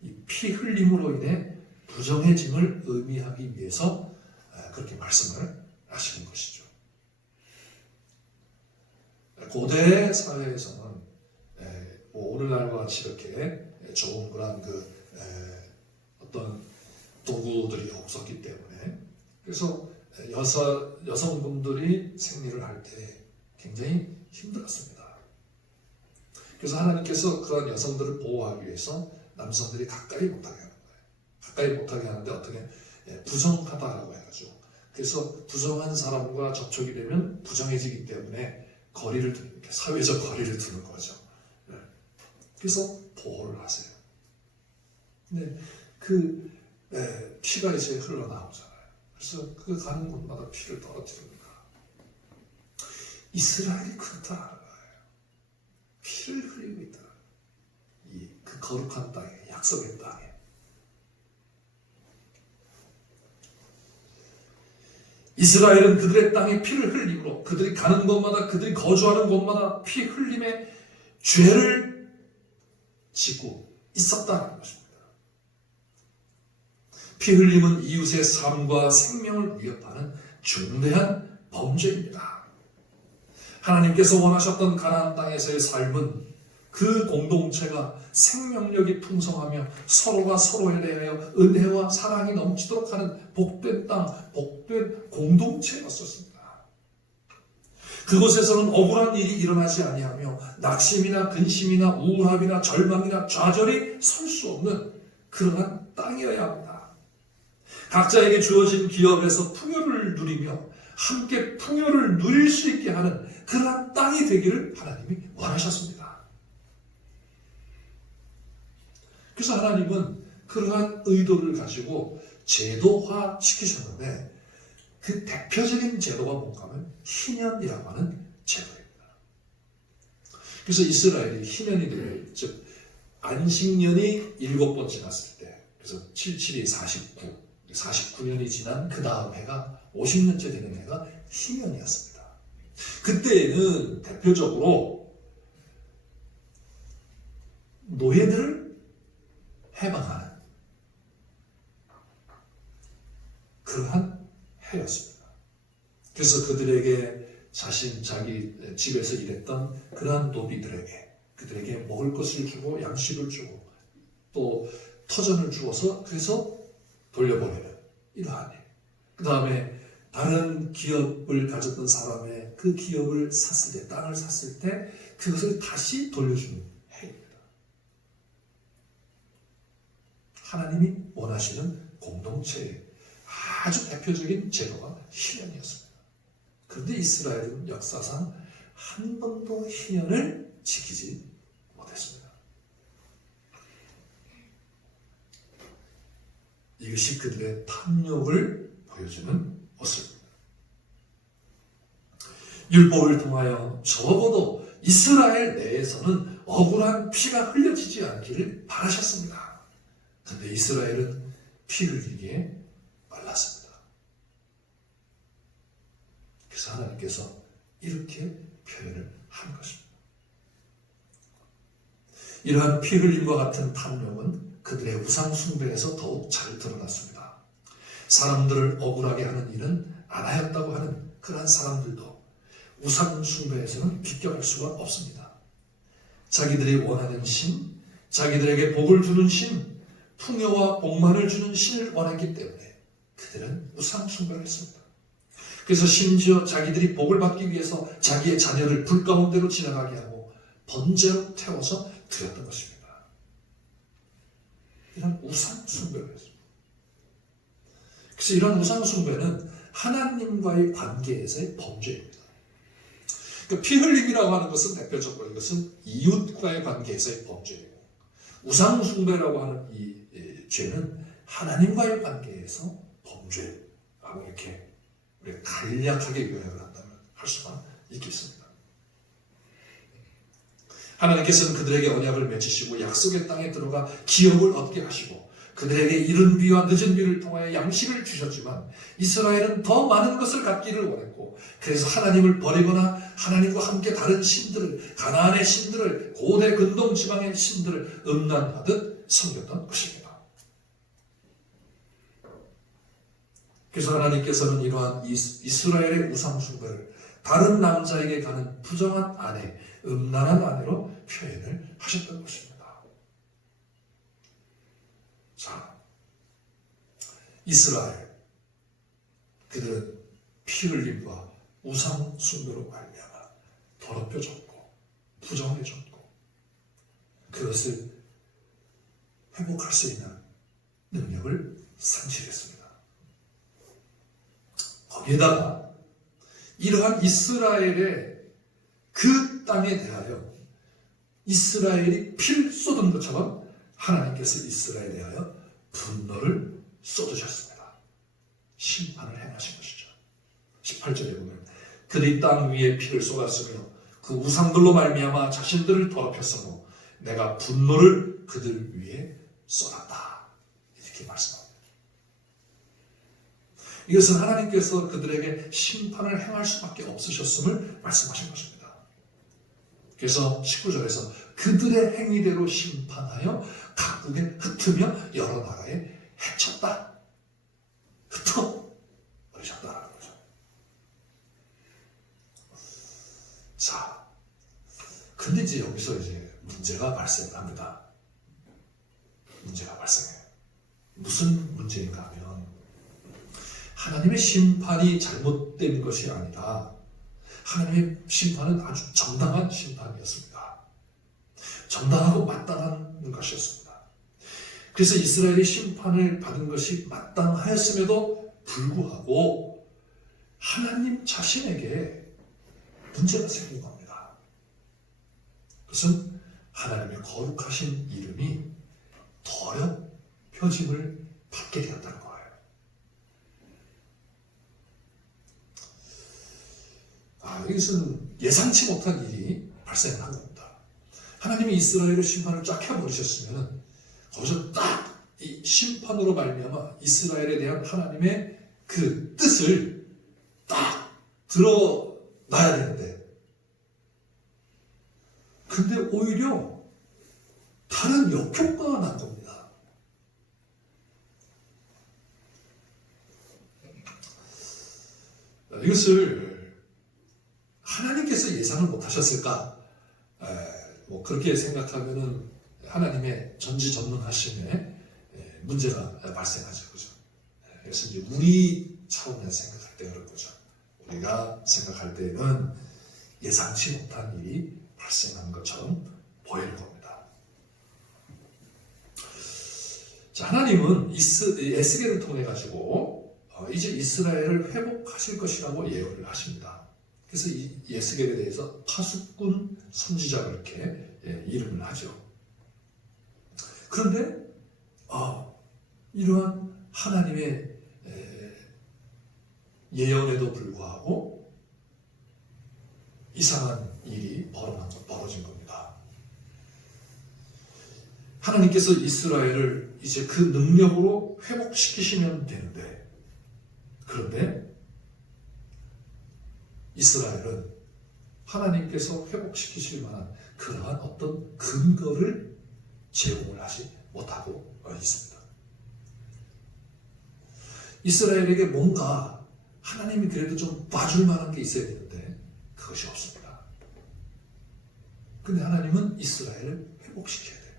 이 피 흘림으로 인해 부정해짐을 의미하기 위해서 그렇게 말씀을 하시는 것이죠. 고대 사회에서는 오늘날과 같이 이렇게 좋은 그런 어떤 도구들이 없었기 때문에 그래서 여성분들이 생리를 할 때 굉장히 힘들었습니다. 그래서 하나님께서 그런 여성들을 보호하기 위해서 남성들이 가까이 못하게 하는 거예요. 가까이 못하게 하는데 어떻게 부정하다라고 해가지고 그래서 부정한 사람과 접촉이 되면 부정해지기 때문에 거리를 두는 사회적 거리를 두는 거죠. 그래서 보호를 하세요. 근데 피가 이제 흘러나오잖아요. 그래서 그 가는 곳마다 피를 떨어뜨립니다. 이스라엘이 그렇다라는 거예요. 피를 흘리고 있다. 그 거룩한 땅에, 약속의 땅에. 이스라엘은 그들의 땅에 피를 흘림으로 그들이 가는 곳마다 그들이 거주하는 곳마다 피 흘림의 죄를 짓고 있었다는 것입니다. 피 흘림은 이웃의 삶과 생명을 위협하는 중대한 범죄입니다. 하나님께서 원하셨던 가나안 땅에서의 삶은 그 공동체가 생명력이 풍성하며 서로가 서로에 대하여 은혜와 사랑이 넘치도록 하는 복된 땅, 복된 공동체였었습니다. 그곳에서는 억울한 일이 일어나지 아니하며 낙심이나 근심이나 우울함이나 절망이나 좌절이 설 수 없는 그러한 땅이어야 합니다. 각자에게 주어진 기업에서 풍요를 누리며 함께 풍요를 누릴 수 있게 하는 그러한 땅이 되기를 하나님이 원하셨습니다. 그래서 하나님은 그러한 의도를 가지고 제도화 시키셨는데 그 대표적인 제도가 뭔가 하면 희년이라고 하는 제도입니다. 그래서 이스라엘이 희년이 즉 안식년이 7번 지났을 때 그래서 77이 49년이 지난 그 다음 해가 50년째 되는 해가 희년이었습니다. 그때에는 대표적으로 노예들을 해방하는 그러한 해였습니다. 그래서 그들에게 자기 집에서 일했던 그러한 노비들에게 그들에게 먹을 것을 주고 양식을 주고 또 터전을 주어서 그래서 돌려보내는 이러한 일. 그 다음에 다른 기업을 가졌던 사람의 그 기업을 샀을 때 땅을 샀을 때 그것을 다시 돌려주는 해입니다. 하나님이 원하시는 공동체의 아주 대표적인 제도가 희년이었습니다. 그런데 이스라엘은 역사상 한 번도 희년을 지키지 못했습니다. 이것이 그들의 탐욕을 보여주는 모습입니다. 율법을 통하여 적어도 이스라엘 내에서는 억울한 피가 흘려지지 않기를 바라셨습니다. 그런데 이스라엘은 피 흘리기에 말랐습니다. 그래서 하나님께서 이렇게 표현을 한 것입니다. 이러한 피 흘림과 같은 탐욕은 그들의 우상 숭배에서 더욱 잘 드러났습니다. 사람들을 억울하게 하는 일은 안 하였다고 하는 그러한 사람들도 우상 숭배에서는 비껴갈 수가 없습니다. 자기들이 원하는 신, 자기들에게 복을 주는 신, 풍요와 복만을 주는 신을 원했기 때문에 그들은 우상 숭배를 했습니다. 그래서 심지어 자기들이 복을 받기 위해서 자기의 자녀를 불 가운데로 지나가게 하고 번제로 태워서 드렸던 것입니다. 이런 우상 숭배를 했습니다. 그래서 이런 우상 숭배는 하나님과의 관계에서의 범죄입니다. 그러니까 피 흘림이라고 하는 것은 대표적으로 이것은 이웃과의 관계에서의 범죄이고 우상 숭배라고 하는 이 죄는 하나님과의 관계에서 범죄라고 이렇게 우리가 간략하게 요약을 한다면 할 수가 있겠습니다. 하나님께서는 그들에게 언약을 맺으시고 약속의 땅에 들어가 기업을 얻게 하시고 그들에게 이른 비와 늦은 비를 통하여 양식을 주셨지만 이스라엘은 더 많은 것을 갖기를 원했고 그래서 하나님을 버리거나 하나님과 함께 다른 신들을 가나안의 신들을 고대 근동 지방의 신들을 음란하듯 섬겼던 것입니다. 그래서 하나님께서는 이러한 이스라엘의 우상 숭배를 다른 남자에게 가는 부정한 아내, 음란한 아내로 표현을 하셨던 것입니다. 자, 이스라엘 그들은 피 흘림과 우상 숭배로 말미암아 더럽혀졌고 부정해졌고 그것을 회복할 수 있는 능력을 상실했습니다. 거기에다가 이러한 이스라엘의 그 땅에 대하여 이스라엘이 피를 쏟은 것처럼 하나님께서 이스라엘에 대하여 분노를 쏟으셨습니다. 심판을 행하신 것이죠. 18절에 보면 그들이 땅 위에 피를 쏟았으며 그 우상들로 말미암아 자신들을 더럽혔으므로 내가 분노를 그들 위에 쏟았다. 이렇게 말씀합니다. 이것은 하나님께서 그들에게 심판을 행할 수밖에 없으셨음을 말씀하신 것입니다. 그래서 19절에서 그들의 행위대로 심판하여 각국에 흩으며 여러 나라에 해쳤다. 흩어버리셨다라는 거죠. 자, 근데 이제 여기서 이제 문제가 발생합니다. 문제가 발생해요. 무슨 문제인가 하면 하나님의 심판이 잘못된 것이 아니라 하나님의 심판은 아주 정당한 심판이었습니다. 정당하고 마땅한 것이었습니다. 그래서 이스라엘이 심판을 받은 것이 마땅하였음에도 불구하고 하나님 자신에게 문제가 생긴 겁니다. 그것은 하나님의 거룩하신 이름이 더럽혀짐을 받게 되었다는 거예요. 이것은 예상치 못한 일이 발생한 겁니다. 하나님이 이스라엘의 심판을 쫙 해버리셨으면 거기서 딱 이 심판으로 말미암아 이스라엘에 대한 하나님의 그 뜻을 딱 드러나야 되는데 근데 오히려 다른 역효과가 난 겁니다. 이것을 하나님께서 예상을 못하셨을까? 뭐 그렇게 생각하면은 하나님의 전지전능하심에 문제가 발생하죠, 그죠? 그래서 이제 우리 차원에서 생각할 때 그런 거죠. 우리가 생각할 때는 예상치 못한 일이 발생한 것처럼 보이는 겁니다. 자, 하나님은 에스겔을 통해 가지고 이제 이스라엘을 회복하실 것이라고 예언을 하십니다. 그래서 이 에스겔에 대해서 파수꾼 선지자로 이렇게 이름을 하죠. 그런데 이러한 하나님의 예언에도 불구하고 이상한 일이 벌어진 겁니다. 하나님께서 이스라엘을 이제 그 능력으로 회복시키시면 되는데 그런데 이스라엘은 하나님께서 회복시키실 만한 그러한 어떤 근거를 제공을 하지 못하고 있습니다. 이스라엘에게 뭔가 하나님이 그래도 좀 봐줄 만한 게 있어야 되는데 그것이 없습니다. 근데 하나님은 이스라엘을 회복시켜야 돼요.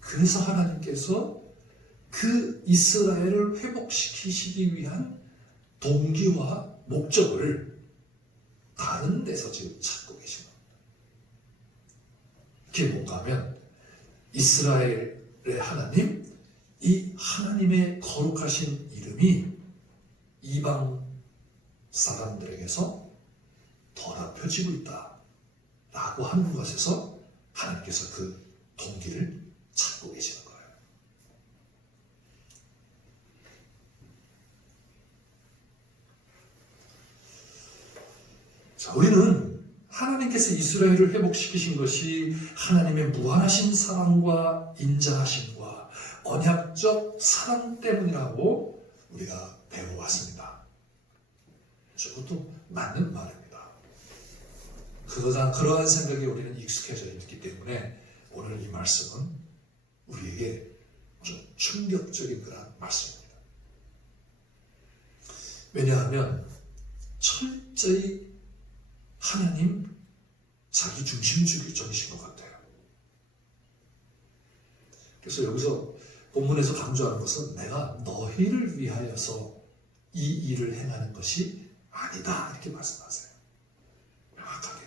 그래서 하나님께서 그 이스라엘을 회복시키시기 위한 동기와 목적을 다른 데서 지금 찾고 계신 겁니다. 그게 뭔가 하면 이스라엘의 하나님, 이 하나님의 거룩하신 이름이 이방 사람들에게서 더럽혀지고 있다 라고 하는 것에서 하나님께서 그 동기를 찾고 계시는 거예요. 자, 우리는 하나님께서 이스라엘을 회복시키신 것이 하나님의 무한하신 사랑과 인자하심과 언약적 사랑 때문이라고 우리가 배워왔습니다. 저것도 맞는 말입니다. 그러한 생각에 우리는 익숙해져 있기 때문에 오늘 이 말씀은 우리에게 좀 충격적인 그런 말씀입니다. 왜냐하면 철저히 하나님 자기 중심주의적이신 것 같아요. 그래서 여기서 본문에서 강조하는 것은 내가 너희를 위하여서 이 일을 행하는 것이 아니다 이렇게 말씀하세요. 명확하게.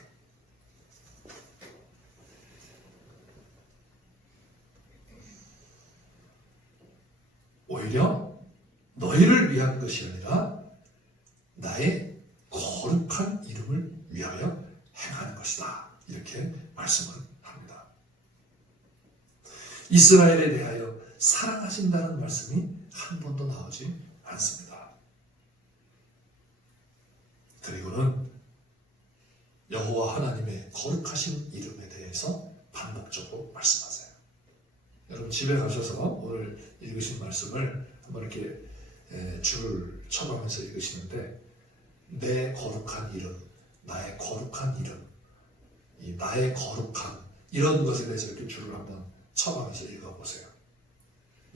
오히려 너희를 위한 것이 아니라 나의 거룩한 이름을 위하여 행하는 것이다. 이렇게 말씀을 합니다. 이스라엘에 대하여 사랑하신다는 말씀이 한 번도 나오지 않습니다. 그리고는 여호와 하나님의 거룩하신 이름에 대해서 반복적으로 말씀하세요. 여러분 집에 가셔서 오늘 읽으신 말씀을 한번 이렇게 줄을 쳐가면서 읽으시는데 내 거룩한 이름, 나의 거룩한 이름, 이 나의 거룩함 이런 것에 대해서 이렇게 줄을 한번 쳐가면서 읽어보세요.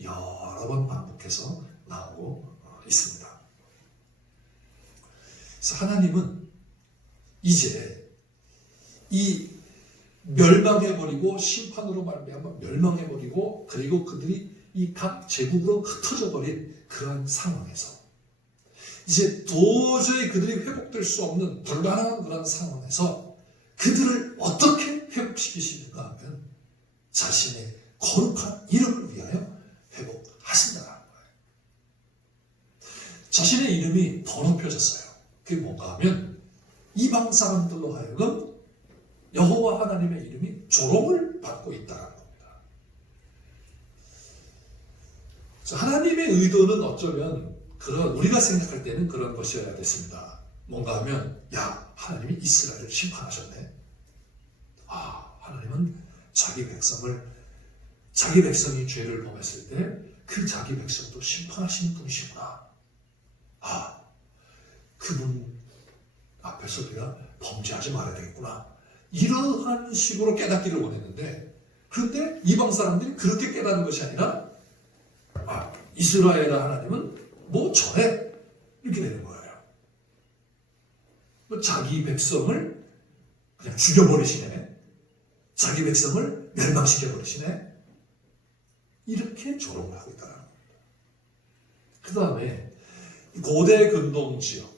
여러 번 반복해서 나오고 있습니다. 그래서 하나님은 이제 이 멸망해버리고 심판으로 말미암아 멸망해버리고 그리고 그들이 이 각 제국으로 흩어져 버린 그러한 상황에서 이제 도저히 그들이 회복될 수 없는 불가능한 그런 상황에서 그들을 어떻게 회복시키시는가 하면 자신의 거룩한 이름을 위하여 회복하신다는 거예요. 자신의 이름이 더럽혀졌어요. 그게 뭔가 하면 이방 사람들로 하여금 여호와 하나님의 이름이 조롱을 받고 있다는 겁니다. 하나님의 의도는 어쩌면 그런 우리가 생각할 때는 그런 것이어야 됐습니다. 뭔가 하면 야 하나님이 이스라엘을 심판하셨네. 아 하나님은 자기 백성이 죄를 범했을 때 그 자기 백성도 심판하시는 분이시구나. 아 그분 앞에서 우리가 범죄하지 말아야 되겠구나. 이러한 식으로 깨닫기를 원했는데 그런데 이방 사람들이 그렇게 깨닫는 것이 아니라 아 이스라엘 하나님은 뭐 저래 이렇게 되는 거예요. 자기 백성을 그냥 죽여버리시네. 자기 백성을 멸망시켜버리시네. 이렇게 조롱을 하고 있다는 겁니다. 그 다음에 고대 근동지역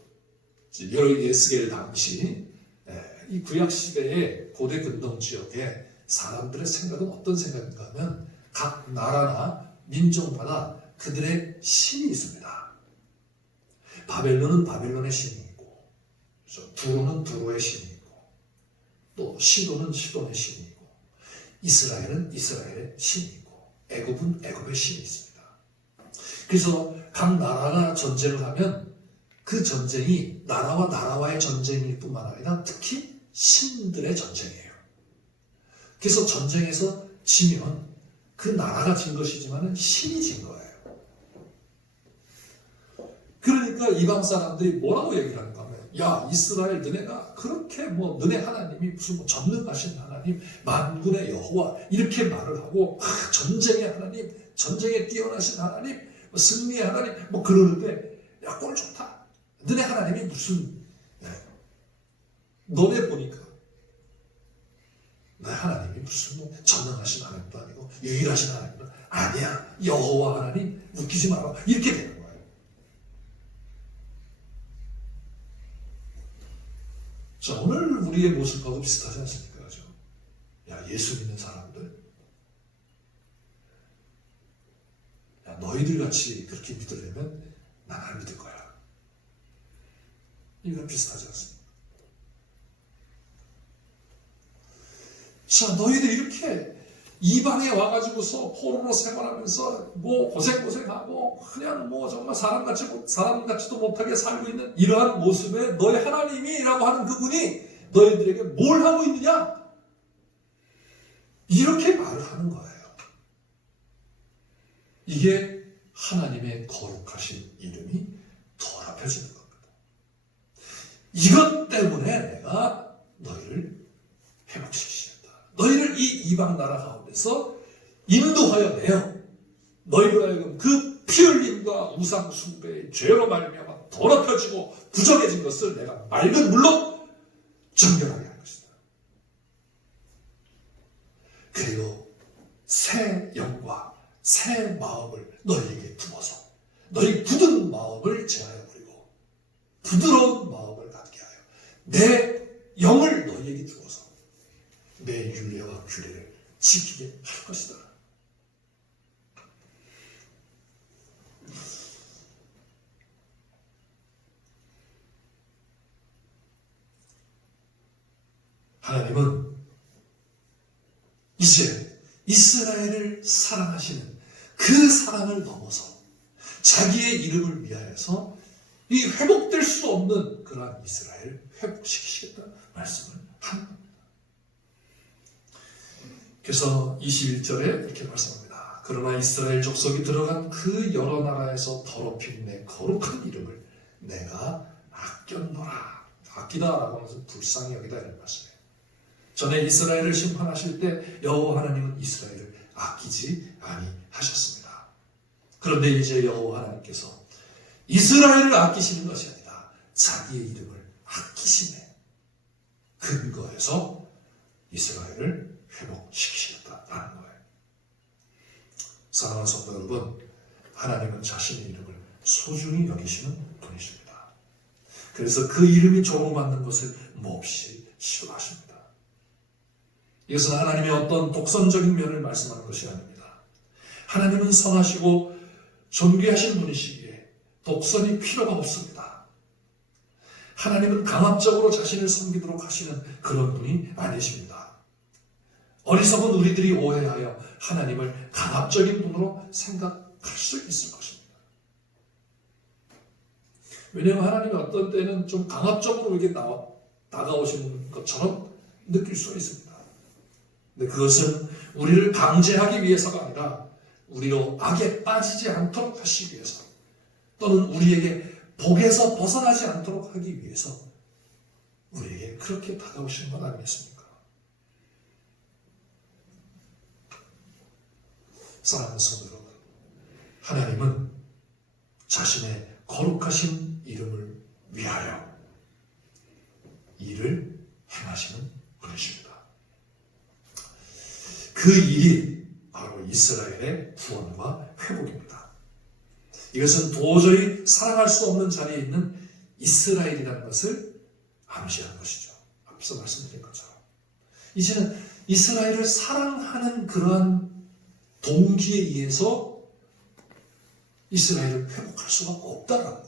예스겔 당시 이 구약시대의 고대 근동지역에 사람들의 생각은 어떤 생각인가 하면 각 나라나 민족마다 그들의 신이 있습니다. 바벨론은 바벨론의 신이 있고 두로는 두로의 신이 있고 또 시돈은 시돈의 신이 있고 이스라엘은 이스라엘의 신이 있고 애굽은 애굽의 신이 있습니다. 그래서 각 나라가 전쟁을 하면 그 전쟁이 나라와 나라와의 전쟁일 뿐만 아니라 특히 신들의 전쟁이에요. 그래서 전쟁에서 지면 그 나라가 진 것이지만 신이 진 거예요. 그러니까 이방 사람들이 뭐라고 얘기를 하는가 하면 야 이스라엘 너네가 그렇게 너네 하나님이 무슨 전능하신 하나님 만군의 여호와 이렇게 말을 하고 전쟁의 하나님 전쟁에 뛰어나신 하나님 승리의 하나님 그러는데 야 꼴 좋다. 너네 하나님이 무슨 너네 보니까 내 하나님이 무슨 전능하신 하나님도 아니고 유일하신 하나님도 아니야. 여호와 하나님 웃기지 마라. 이렇게 되는 거예요. 자, 오늘 우리의 모습하고 비슷하지 않습니까? 그죠? 야, 예수 믿는 사람들. 야, 너희들 같이 그렇게 믿으려면 난 안 믿을 거야. 이건 비슷하지 않습니까? 자, 너희들 이렇게 이방에 와가지고서 포로로 생활하면서 뭐 고생하고 그냥 뭐 정말 사람같지도 못하게 살고 있는 이러한 모습에 너희 하나님이라고 하는 그분이 너희들에게 뭘 하고 있느냐? 이렇게 말을 하는 거예요. 이게 하나님의 거룩하신 이름이 더럽혀지는 겁니다. 이것 때문에 내가 너희를 회복시키시겠다. 너희를 이 이방 나라 가운데서 인도하여 내어 너희로 하여금 그 피 흘림과 우상 숭배의 죄로 말미암아 더럽혀지고 부정해진 것을 내가 맑은 물로 정결하게 할 것이다. 그리고 새 영과 새 마음을 너희에게 부어서 너희 굳은 마음을 제하여 버리고 부드러운 마음을 갖게 하여 내 영을 너희에게 주어서 내 율례와 규례를 지키게 할 것이다. 하나님은 이제 이스라엘을 사랑하시는 그 사랑을 넘어서 자기의 이름을 위하여서 이 회복될 수 없는 그러한 이스라엘을 회복시키시겠다 말씀을 합니다. 그래서 21절에 이렇게 말씀합니다. 그러나 이스라엘 족속이 들어간 그 여러 나라에서 더럽힌 내 거룩한 이름을 내가 아꼈노라. 아끼다라고 하면서 불쌍히 여기다 이런 말씀이에요. 전에 이스라엘을 심판하실 때 여호와 하나님은 이스라엘을 아끼지 아니하셨습니다. 그런데 이제 여호와 하나님께서 이스라엘을 아끼시는 것이 아니라 자기의 이름을 아끼심에 근거해서 이스라엘을 회복시키시겠다라는 거예요. 사랑하는 성도 여러분, 하나님은 자신의 이름을 소중히 여기시는 분이십니다. 그래서 그 이름이 조롱받는 것을 몹시 싫어하십니다. 이것은 하나님의 어떤 독선적인 면을 말씀하는 것이 아닙니다. 하나님은 선하시고 존귀하신 분이시기에 독선이 필요가 없습니다. 하나님은 강압적으로 자신을 섬기도록 하시는 그런 분이 아니십니다. 어리석은 우리들이 오해하여 하나님을 강압적인 분으로 생각할 수 있을 것입니다. 왜냐하면 하나님이 어떤 때는 좀 강압적으로 이렇게 다가오시는 것처럼 느낄 수 있습니다. 근데 그것은 우리를 강제하기 위해서가 아니라 우리로 악에 빠지지 않도록 하시기 위해서 또는 우리에게 복에서 벗어나지 않도록 하기 위해서 우리에게 그렇게 다가오시는 것 아니겠습니까? 사랑하는 성도 여러분, 하나님은 자신의 거룩하신 이름을 위하여 일을 행하시는 분이십니다. 그 일이 바로 이스라엘의 구원과 회복입니다. 이것은 도저히 사랑할 수 없는 자리에 있는 이스라엘이라는 것을 암시하는 것이죠. 앞서 말씀드린 것처럼. 이제는 이스라엘을 사랑하는 그러한 동기에 의해서 이스라엘을 회복할 수가 없다는 거예요.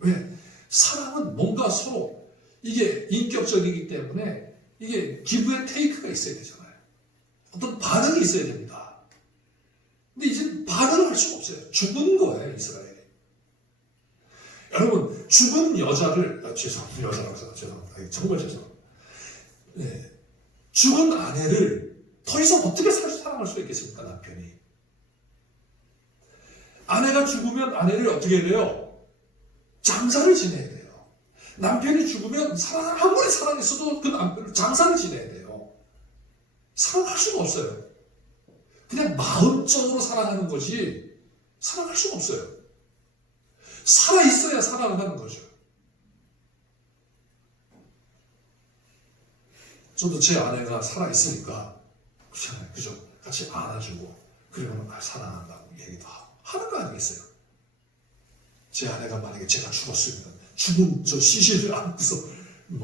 왜? 사랑은 뭔가 서로 이게 인격적이기 때문에 이게 기브 앤 테이크가 있어야 되잖아요. 어떤 반응이 있어야 됩니다. 근데 이제 반응을 할 수가 없어요. 죽은 거예요, 이스라엘이. 여러분, 죽은 여자를, 죄송합니다. 정말 죄송합니다. 네. 죽은 아내를 더 이상 어떻게 사랑할 수 있겠습니까, 남편이? 아내가 죽으면 아내를 어떻게 해야 돼요? 장사를 지내야 돼요. 남편이 죽으면 아무리 사랑했어도 그 남편을 장사를 지내야 돼요. 사랑할 수가 없어요. 그냥 마음적으로 사랑하는 것이 사랑할 수가 없어요. 살아있어야 사랑을 하는 거죠. 저도 제 아내가 살아있으니까 그렇잖아요. 그죠? 같이 안아주고 그러면 사랑한다고 얘기도 하는 거 아니겠어요? 제 아내가 만약에 제가 죽었으면 죽은 저 시신을 안고서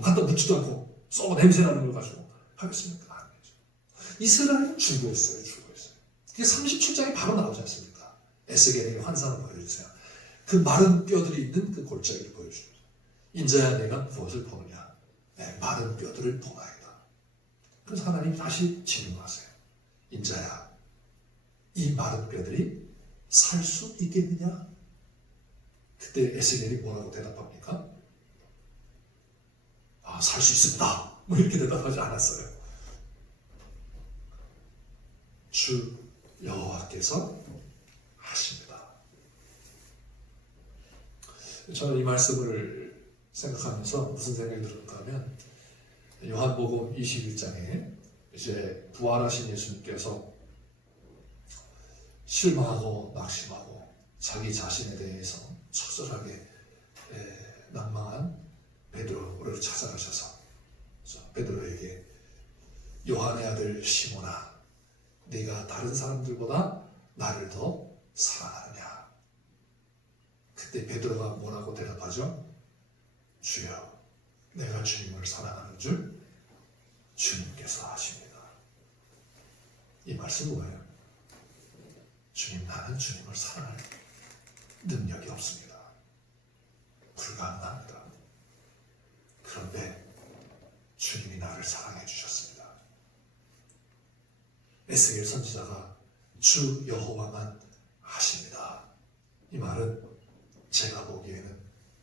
갖다 묻지도 않고 썩어 냄새나는 걸 가지고 하겠습니까? 아니죠. 이스라엘은 죽어있어요. 그게 37장에 바로 나오지 않습니까? 에스겔에게 환상을 보여주세요. 그 마른 뼈들이 있는 그 골짜기를 보여줍니다. 인자야 내가 무엇을 보느냐? 내 마른 뼈들을 보나이다. 그래서 하나님 다시 질문하세요. 인자야, 이 마른 뼈들이 살 수 있겠느냐? 그때 에스겔이 뭐라고 대답합니까? 아, 살 수 있습니다. 뭐 이렇게 대답하지 않았어요. 주 여호와께서 하십니다. 저는 이 말씀을 생각하면서 무슨 생각이 들었는가 하면 요한복음 21장에 이제 부활하신 예수님께서 실망하고 낙심하고 자기 자신에 대해서 처절하게 낭망한 베드로를 찾아가셔서 베드로에게 요한의 아들 시몬아, 네가 다른 사람들보다 나를 더 사랑하느냐? 그때 베드로가 뭐라고 대답하죠? 주여, 내가 주님을 사랑하는 줄 주님께서 아십니다. 이 말씀은 뭐예요? 주님, 나는 주님을 사랑할 능력이 없습니다. 불가능합니다. 그런데 주님이 나를 사랑해 주셨습니다. 에스겔 선지자가 주 여호와만 아십니다. 이 말은 제가 보기에는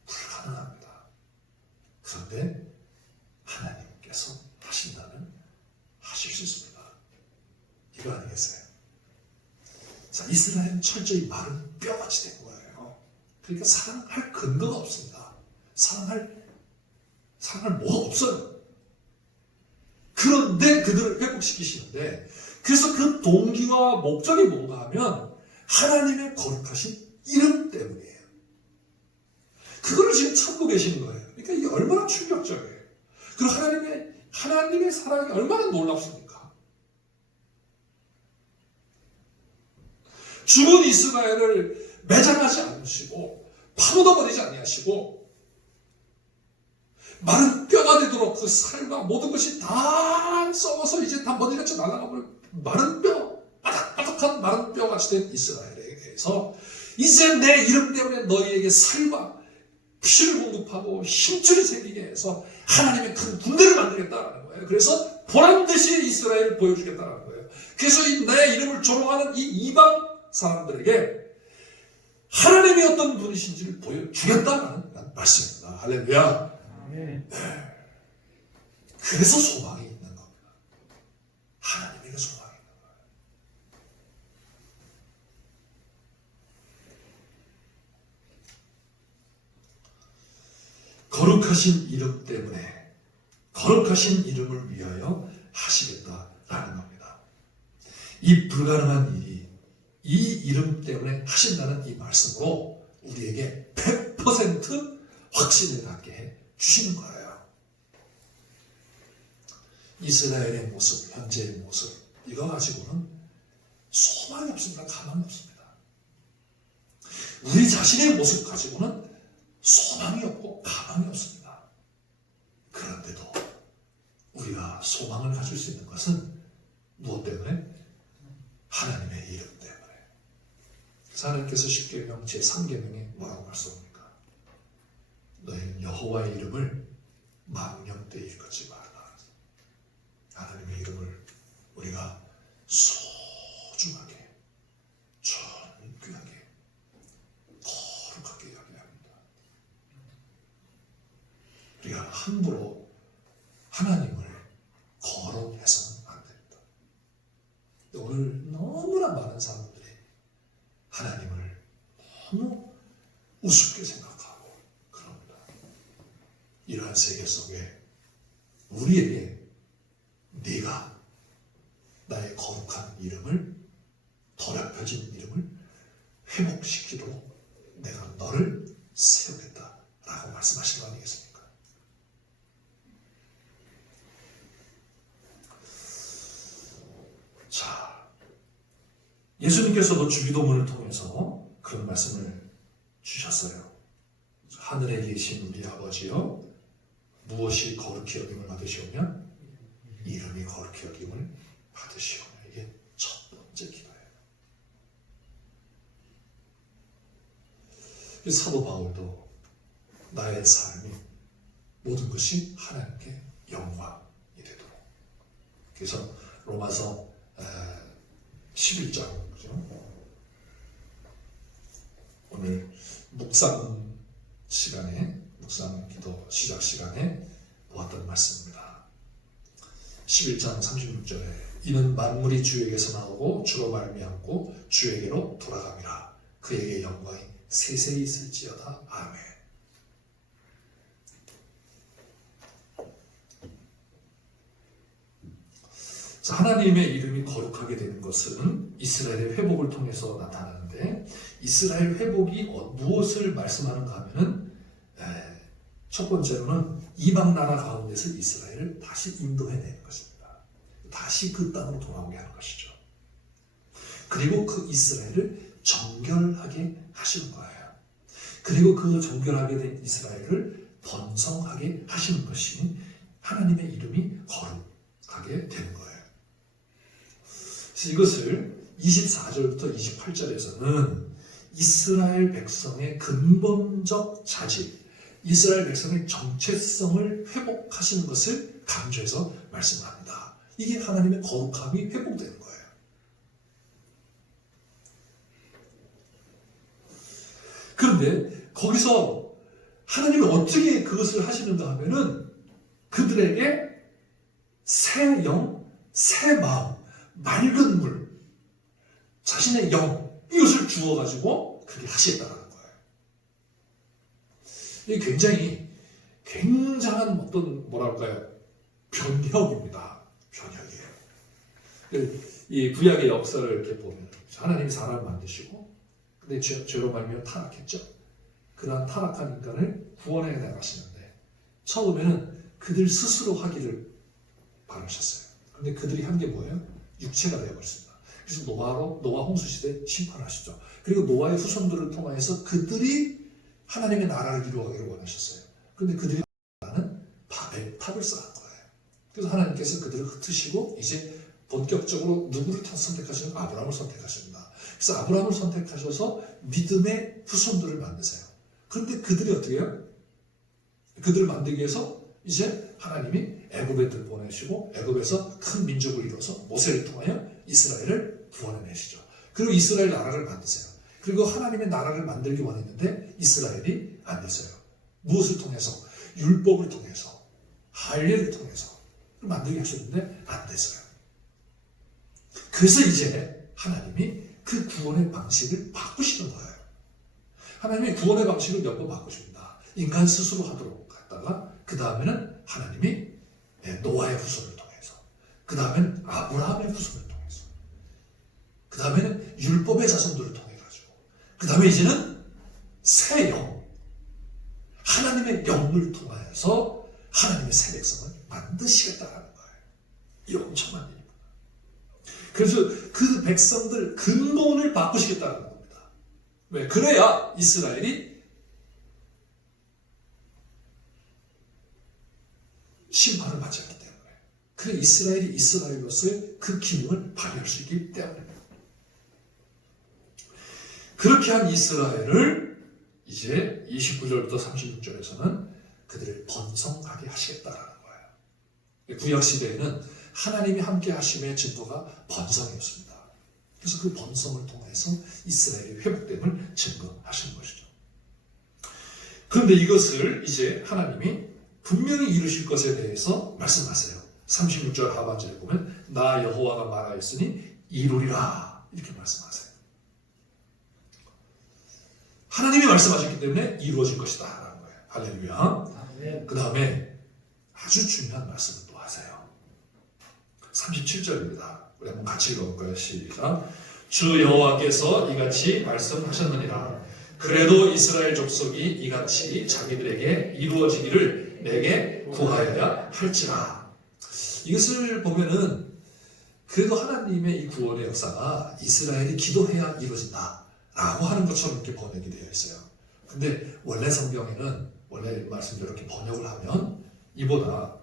불가능합니다. 그런데 하나님께서 하신다면 하실 수 있습니다. 이거 아니겠어요? 자, 이스라엘은 철저히 마른 뼈같이 된 거예요. 그러니까 사랑할 근거가 없습니다. 사랑할 뭐가 없어요. 그런데 그들을 회복시키시는데, 그래서 그 동기와 목적이 뭔가 하면 하나님의 거룩하신 이름 때문이에요. 그거를 지금 찾고 계시는 거예요. 그러니까 이게 얼마나 충격적이에요. 그리고 하나님의 사랑이 얼마나 놀랍습니까? 죽은 이스라엘을 매장하지 않으시고 파묻어버리지 아니하시고 마른 뼈가 되도록 그 살과 모든 것이 다 썩어서 이제 다 머리같이 날아가버린 마른 뼈, 바닥바닥한 마른 뼈같이 된 이스라엘에 대해서 이제 내 이름 때문에 너희에게 살과 피를 공급하고 힘줄이 생기게 해서 하나님의 큰 군대를 만들겠다는 거예요. 그래서 보란듯이 이스라엘을 보여주겠다는 거예요. 그래서 내 이름을 조롱하는 이 이방 사람들에게 하나님이 어떤 분이신지를 보여주겠다는 말씀입니다. 할렐루야. 네. 그래서 소망이 있는 겁니다. 하나님에게 소망이 있는 거예요. 거룩하신 이름 때문에 거룩하신 이름을 위하여 하시겠다라는 겁니다. 이 불가능한 일이 이 이름 때문에 하신다는 이 말씀으로 우리에게 100% 확신을 갖게 해 주시는 거예요. 이스라엘의 모습, 현재의 모습, 이거 가지고는 소망이 없습니다. 가망이 없습니다. 우리 자신의 모습 가지고는 소망이 없고 가망이 없습니다. 그런데도 우리가 소망을 가질 수 있는 것은 무엇 때문에? 하나님의 이름 때문에. 하나님께서 십계명 제3계명에 뭐라고 말씀합니까? 너희는 여호와의 이름을 망령되이 일컫지 말라. 하나님의 이름을 우리가 소중하게, 존귀하게, 거룩하게 여겨야 합니다. 우리가 함부로 하나님을 거론해서는 안 됩니다. 오늘 너무나 많은 사람들이 하나님을 너무 우습게 생각하고 그럽니다. 이러한 세계 속에 우리에게 네가 나의 거룩한 이름을, 더럽혀진 이름을 회복시키도록 내가 너를 세우겠다라고 말씀하신 거 아니겠습니까? 자, 예수님께서도 주기도문을 통해서 그런 말씀을 주셨어요. 하늘에 계신 우리 아버지여, 무엇이 거룩히 여김을 받으시오며 이름이 거룩히 여김을 받으시오며. 이게 첫 번째 기도예요. 사도 바울도 나의 삶이 모든 것이 하나님께 영광이 되도록, 그래서 로마서 11장, 그죠? 오늘 묵상 기도 시작 시간에 보았던 말씀입니다. 11장 36절에 이는 만물이 주에게서 나오고 주로 말미암고 주에게로 돌아갑니다. 그에게 영광이 세세히 있을지어다. 아멘. 하나님의 이름이 거룩하게 되는 것은 이스라엘의 회복을 통해서 나타나는데, 이스라엘 회복이 무엇을 말씀하는가 하면은 첫 번째로는 이방 나라 가운데서 이스라엘을 다시 인도해내는 것입니다. 다시 그 땅으로 돌아오게 하는 것이죠. 그리고 그 이스라엘을 정결하게 하시는 거예요. 그리고 그 정결하게 된 이스라엘을 번성하게 하시는 것이 하나님의 이름이 거룩하게 되는 거예요. 그래서 이것을 24절부터 28절에서는 이스라엘 백성의 근본적 자질, 이스라엘 백성의 정체성을 회복하시는 것을 강조해서 말씀합니다. 이게 하나님의 거룩함이 회복되는 거예요. 그런데 거기서 하나님이 어떻게 그것을 하시는가 하면은 그들에게 새 영, 새 마음, 맑은 물, 자신의 영, 이것을 주어가지고 그렇게 하시겠다는 거예요. 이게 굉장한 어떤 뭐랄까요, 변혁입니다. 변혁이에요. 이 구약의 역사를 이렇게 보면 하나님이 사람을 만드시고, 근데 죄로 말미암아 타락했죠. 그러한 타락한 인간을 구원해 나가시는데 처음에는 그들 스스로 하기를 바라셨어요. 근데 그들이 한 게 뭐예요? 육체가 되어버렸습니다. 그래서 노아 홍수 시대 심판하시죠. 그리고 노아의 후손들을 통해서 그들이 하나님의 나라를 이루어가기를 원하셨어요. 그런데 그들이 나는 바벨 탑을 쌓은 거예요. 그래서 하나님께서 그들을 흩으시고 이제 본격적으로 누구를 선택하시는? 아브라함을 선택하십니다. 그래서 아브라함을 선택하셔서 믿음의 후손들을 만드세요. 그런데 그들이 어떻게 해요? 그들을 만들기 위해서 이제 하나님이 애굽에 보내시고 애굽에서 큰 민족을 이뤄서 모세를 통하여 이스라엘을 구원해내시죠. 그리고 이스라엘 나라를 만드세요. 그리고 하나님의 나라를 만들기 원했는데 이스라엘이 안 됐어요. 무엇을 통해서? 율법을 통해서, 할례를 통해서 만들게 하셨는데 안 됐어요. 그래서 이제 하나님이 그 구원의 방식을 바꾸시는 거예요. 하나님이 구원의 방식을 몇 번 바꾸십니다. 인간 스스로 하도록 갔다가 그 다음에는 하나님이 노아의 후손을 통해서, 그 다음에는 아브라함의 후손을 통해서, 그 다음에는 율법의 자손들을 통해 가지고, 그 다음에 이제는 새 영, 하나님의 영을 통하여서 하나님의 새 백성을 만드시겠다라는 거예요. 이 엄청난 일입니다. 그래서 그 백성들 근본을 바꾸시겠다는 겁니다. 왜? 그래야 이스라엘이 심판을 받지 않기 때문에. 그래 이스라엘이 이스라엘로서의 그 기능을 발휘할 수 있기 때문입니다. 그렇게 한 이스라엘을 이제 29절부터 36절에서는 그들을 번성하게 하시겠다라는 거예요. 구약시대에는 하나님이 함께 하심의 증거가 번성이었습니다. 그래서 그 번성을 통해서 이스라엘의 회복됨을 증거하시는 것이죠. 그런데 이것을 이제 하나님이 분명히 이루실 것에 대해서 말씀하세요. 36절 하반절에 보면 나 여호와가 말하였으니 이루리라 이렇게 말씀하세요. 하나님이 말씀하셨기 때문에 이루어질 것이다 라는 거예요. 할렐루야. 그 다음에 아주 중요한 말씀을 또 하세요. 37절입니다. 우리 한번 같이 읽어볼까요? 시작. 주 여호와께서 이같이 말씀하셨느니라. 그래도 이스라엘 족속이 이같이 자기들에게 이루어지기를 내게 구하여야 할지라. 이것을 보면은 그래도 하나님의 이 구원의 역사가 이스라엘이 기도해야 이루어진다 라고 하는 것처럼 이렇게 번역이 되어 있어요. 근데 원래 성경에는 원래 말씀대로 이렇게 번역을 하면 이보다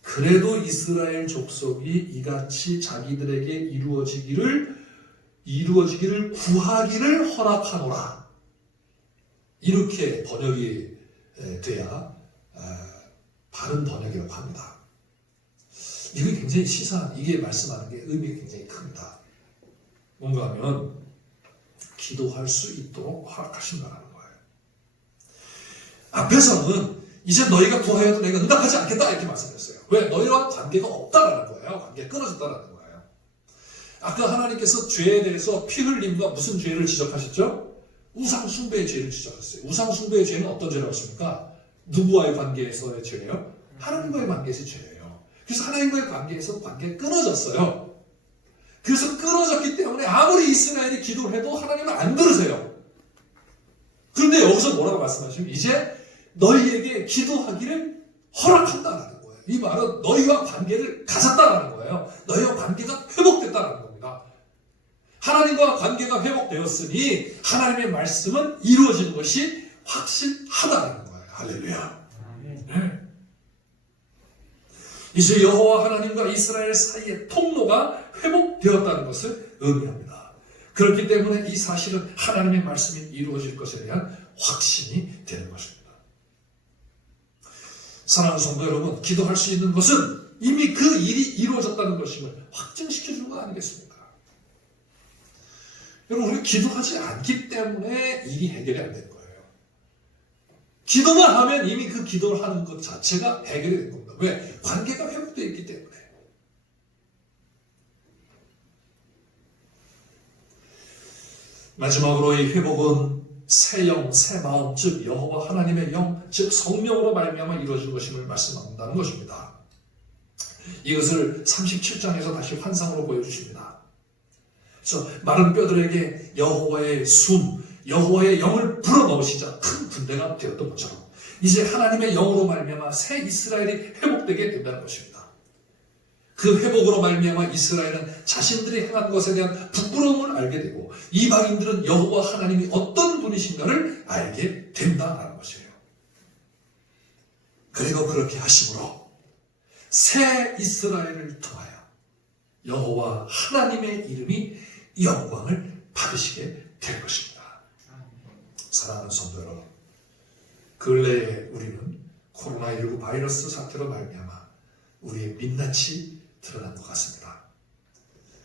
그래도 이스라엘 족속이 이같이 자기들에게 이루어지기를 구하기를 허락하노라. 이렇게 번역이 돼야 바른 번역이라고 합니다. 이게 굉장히 시사한, 이게 말씀하는 게 의미가 굉장히 큽니다. 뭔가 하면 기도할 수 있도록 허락하신다는 거예요. 앞에서는 이제 너희가 구하여도 내가 응답하지 않겠다 이렇게 말씀했어요. 왜? 너희와 관계가 없다라는 거예요. 관계가 끊어졌다라는 거예요. 아까 하나님께서 죄에 대해서 피 흘림과 무슨 죄를 지적하셨죠? 우상 숭배의 죄를 지적했어요. 우상 숭배의 죄는 어떤 죄라고 했습니까? 누구와의 관계에서의 죄예요? 하나님과의 관계에서의 죄예요. 그래서 하나님과의 관계에서 관계가 끊어졌어요. 그래서 끊어졌기 때문에 아무리 이스라엘이 기도를 해도 하나님은 안 들으세요. 그런데 여기서 뭐라고 말씀하시면 이제 너희에게 기도하기를 허락한다라는 거예요. 이 말은 너희와 관계를 가졌다라는 거예요. 너희와 관계가 회복됐다라는 겁니다. 하나님과 관계가 회복되었으니 하나님의 말씀은 이루어지는 것이 확실하다는 거예요. 할렐루야. 네. 이제 여호와 하나님과 이스라엘 사이의 통로가 회복되었다는 것을 의미합니다. 그렇기 때문에 이 사실은 하나님의 말씀이 이루어질 것에 대한 확신이 되는 것입니다. 사랑하는 성도 여러분, 기도할 수 있는 것은 이미 그 일이 이루어졌다는 것임을 확증시켜주는 거 아니겠습니까? 여러분, 우리 기도하지 않기 때문에 일이 해결이 안 되는 거예요. 기도만 하면 이미 그 기도를 하는 것 자체가 해결이 된 겁니다. 왜? 관계가 회복되어 있기 때문에. 마지막으로 이 회복은 새 영, 새 마음, 즉 여호와 하나님의 영, 즉 성령으로 말미암아 이루어진 것임을 말씀한다는 것입니다. 이것을 37장에서 다시 환상으로 보여주십니다. 그래서 마른 뼈들에게 여호와의 숨, 여호와의 영을 불어넣으시자 큰 군대가 되었던 것처럼 이제 하나님의 영으로 말미암아 새 이스라엘이 회복되게 된다는 것입니다. 그 회복으로 말미암아 이스라엘은 자신들이 행한 것에 대한 부끄러움을 알게 되고 이방인들은 여호와 하나님이 어떤 분이신가를 알게 된다는 것이에요. 그리고 그렇게 하심으로 새 이스라엘을 통하여 여호와 하나님의 이름이 영광을 받으시게 될 것입니다. 사랑하는 성도 여러분, 근래에 우리는 코로나19 바이러스 사태로 말미암아 우리의 민낯이 드러난 것 같습니다.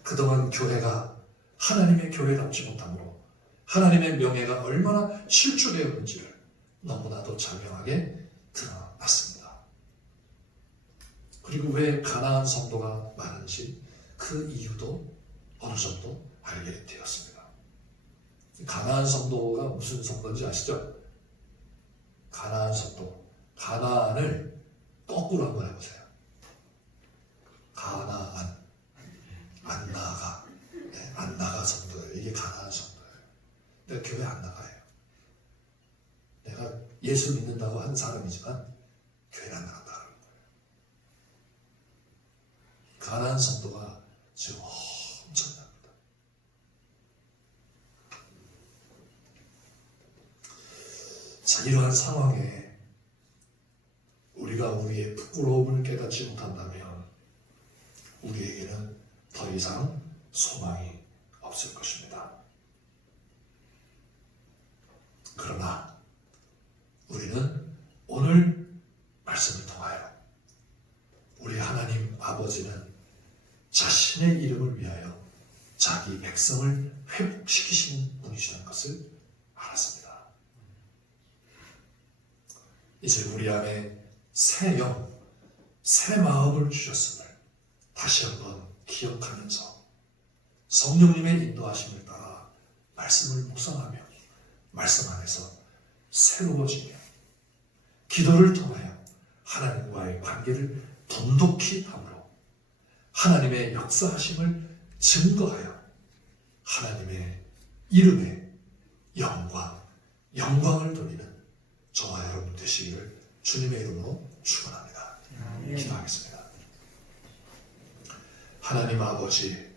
그동안 교회가 하나님의 교회답지 못함으로 하나님의 명예가 얼마나 실추되었는지를 너무나도 자명하게 드러났습니다. 그리고 왜 가나안 성도가 많은지 그 이유도 어느 정도 알게 되었습니다. 가나안 성도가 무슨 성도인지 아시죠? 가나안 성도, 가나안을 거꾸로 한번 해보세요. 가나안, 안나가, 네, 안나가 성도예요. 이게 가나안 성도예요. 내가 교회 안 나가요. 내가 예수 믿는다고 한 사람이지만 교회 안 나간다는 거예요. 가나안 성도가 지금 엄청납니다. 자, 이러한 상황에 우리가 우리의 부끄러움을 깨닫지 못한다면 우리에게는 더 이상 소망이 없을 것입니다. 그러나 우리는 오늘 말씀을 통하여 우리 하나님 아버지는 자신의 이름을 위하여 자기 백성을 회복시키시는 분이시라는 것을 알았습니다. 이제 우리 안에 새 영, 새 마음을 주셨음을 다시 한번 기억하면서 성령님의 인도하심을 따라 말씀을 묵상하며 말씀 안에서 새로워지며 기도를 통하여 하나님과의 관계를 돈독히 함으로 하나님의 역사하심을 증거하여 하나님의 이름에 영광을 돌리는 저와 여러분 되시기를 주님의 이름으로 축원합니다. 기도하겠습니다. 하나님 아버지,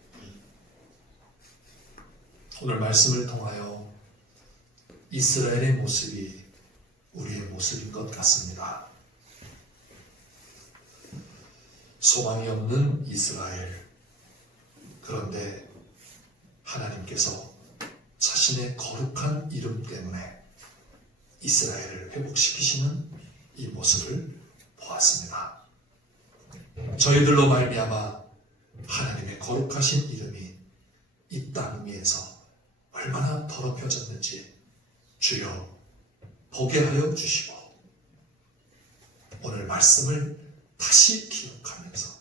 오늘 말씀을 통하여 이스라엘의 모습이 우리의 모습인 것 같습니다. 소망이 없는 이스라엘. 그런데 하나님께서 자신의 거룩한 이름 때문에 이스라엘을 회복시키시는 이 모습을 보았습니다. 저희들로 말미암아 하나님의 거룩하신 이름이 이 땅 위에서 얼마나 더럽혀졌는지 주여 보게 하여 주시고 오늘 말씀을 다시 기억하면서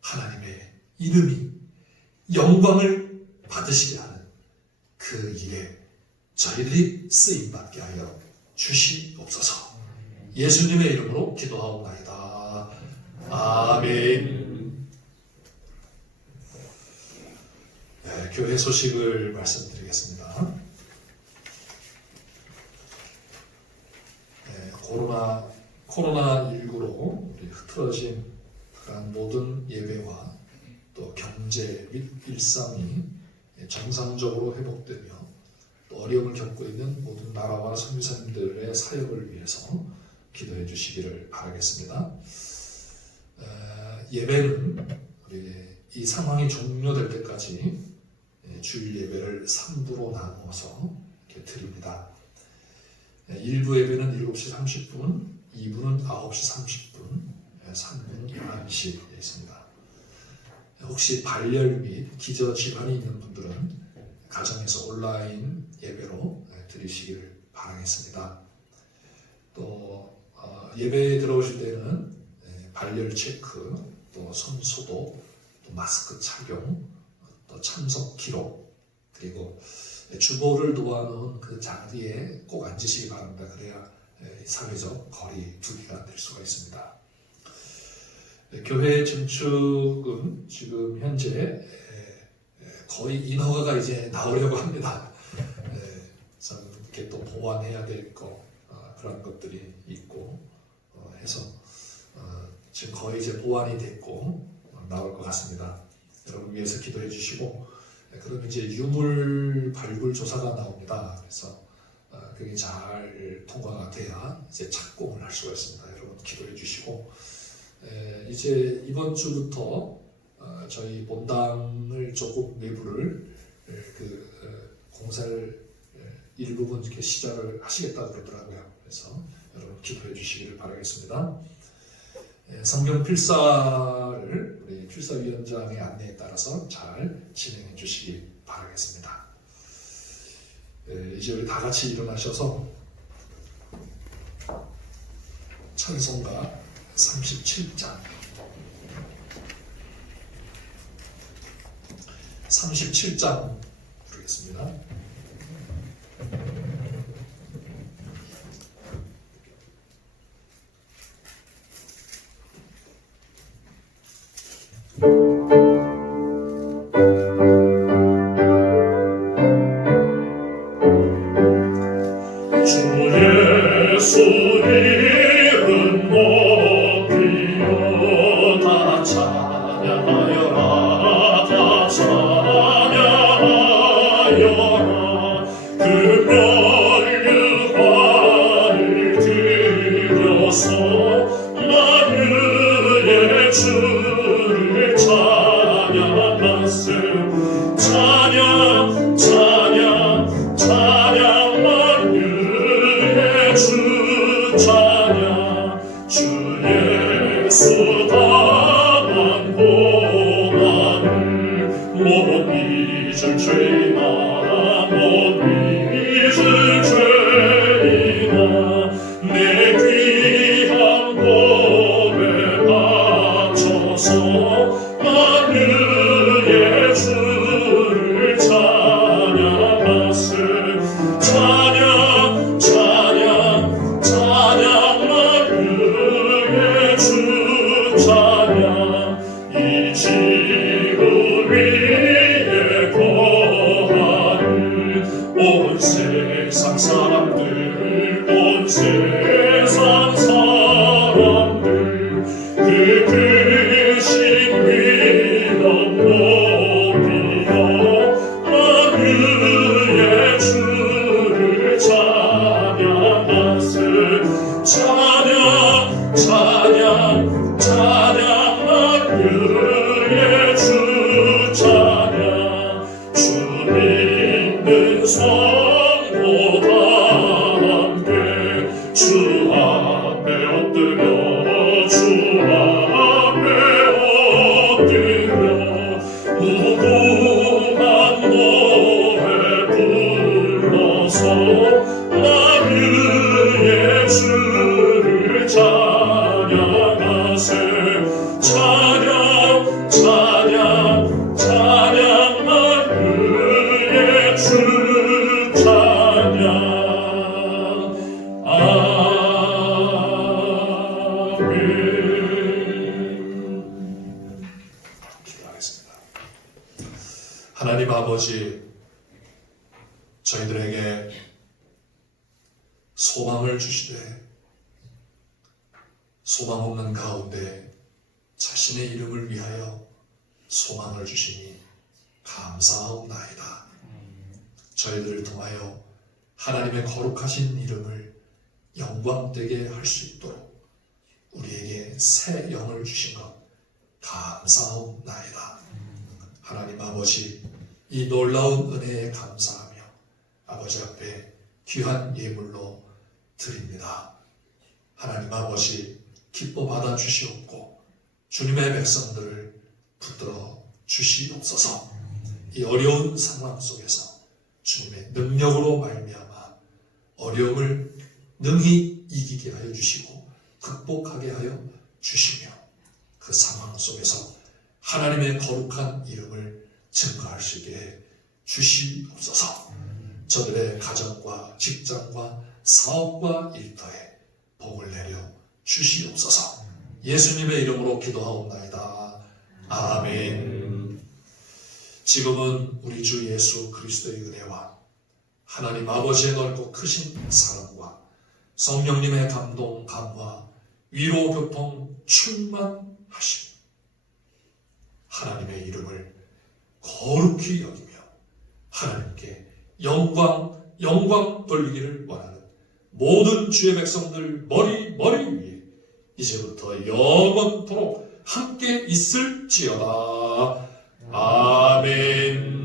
하나님의 이름이 영광을 받으시게 하는 그 일에 저희들이 쓰임받게 하여 주시옵소서. 예수님의 이름으로 기도하옵나이다. 아멘. 네, 교회 소식을 말씀드리겠습니다. 네, 코로나19로 우리 흐트러진 그러한 모든 예배와 또 경제 및 일상이 정상적으로 회복되며 또 어려움을 겪고 있는 모든 나라와 선교사님들의 사역을 위해서 기도해 주시기를 바라겠습니다. 예배는 우리 이 상황이 종료될 때까지 주일 예배를 3부로 나누어서 이렇게 드립니다. 1부 예배는 7시 30분, 2부는 9시 30분, 3부는 11시에 있습니다. 혹시 발열 및 기저질환이 있는 분들은 가정에서 온라인 예배로 드리시기를 바라겠습니다. 또 예배에 들어오실 때는 발열 체크, 또 손 소독, 또 마스크 착용, 또 참석 기록, 그리고 주보를 놓아놓은 그 자리에 꼭 앉으시기 바랍니다. 그래야 사회적 거리 두기가 될 수가 있습니다. 교회 증축은 지금 현재 거의 인허가가 이제 나오려고 합니다. 그래서 이렇게 또 보완해야 될 그런 것들이 있고 해서 지금 거의 이제 보완이 됐고 나올 것 같습니다. 여러분 위해서 기도해 주시고, 그럼 이제 유물 발굴 조사가 나옵니다. 그래서 그게 잘 통과가 돼야 이제 착공을 할 수가 있습니다. 여러분 기도해 주시고, 이제 이번 주부터 저희 본당을 조금 내부를 공사를 일부분 이렇게 시작을 하시겠다고 그러더라고요. 그래서 여러분 기도해 주시기를 바라겠습니다. 성경 필사를 우리 필사위원장의 안내에 따라서 잘 진행해 주시기 바라겠습니다. 이제 우리 다 같이 일어나셔서 찬송가 37장 37장 부르겠습니다. 온 무궁한 노래 불러서 나 위에 주를 찬양하세. 찬양 찬양 찬양 나 위에 주 찬양. 아멘. 기도하겠습니다. 하나님 아버지, 저희들에게 소망을 주시되 소망 없는 가운데 자신의 이름을 위하여 소망을 주시니 감사하옵나이다. 저희들을 통하여 하나님의 거룩하신 이름을 영광되게 할 수 있도록 우리에게 새 영을 주신 것 감사하옵나이다. 하나님 아버지, 이 놀라운 은혜에 감사하며 아버지 앞에 귀한 예물로 드립니다. 하나님 아버지, 기뻐 받아 주시옵고 주님의 백성들을 붙들어 주시옵소서. 이 어려운 상황 속에서 주님의 능력으로 말미암아 어려움을 능히 이기게 하여 주시고 극복하게 하여 주시며 그 상황 속에서 하나님의 거룩한 이름을 증거할 수 있게 주시옵소서. 저들의 가정과 직장과 사업과 일터에 복을 내려 주시옵소서. 예수님의 이름으로 기도하옵나이다. 아멘. 지금은 우리 주 예수 그리스도의 은혜와 하나님 아버지의 넓고 크신 사랑과 성령님의 감동, 감화, 위로, 교통, 충만하심, 하나님의 이름을 거룩히 여기며 하나님께 영광 돌리기를 원하는 모든 주의 백성들 머리 위에 이제부터 영원토록 함께 있을지어다. 아멘.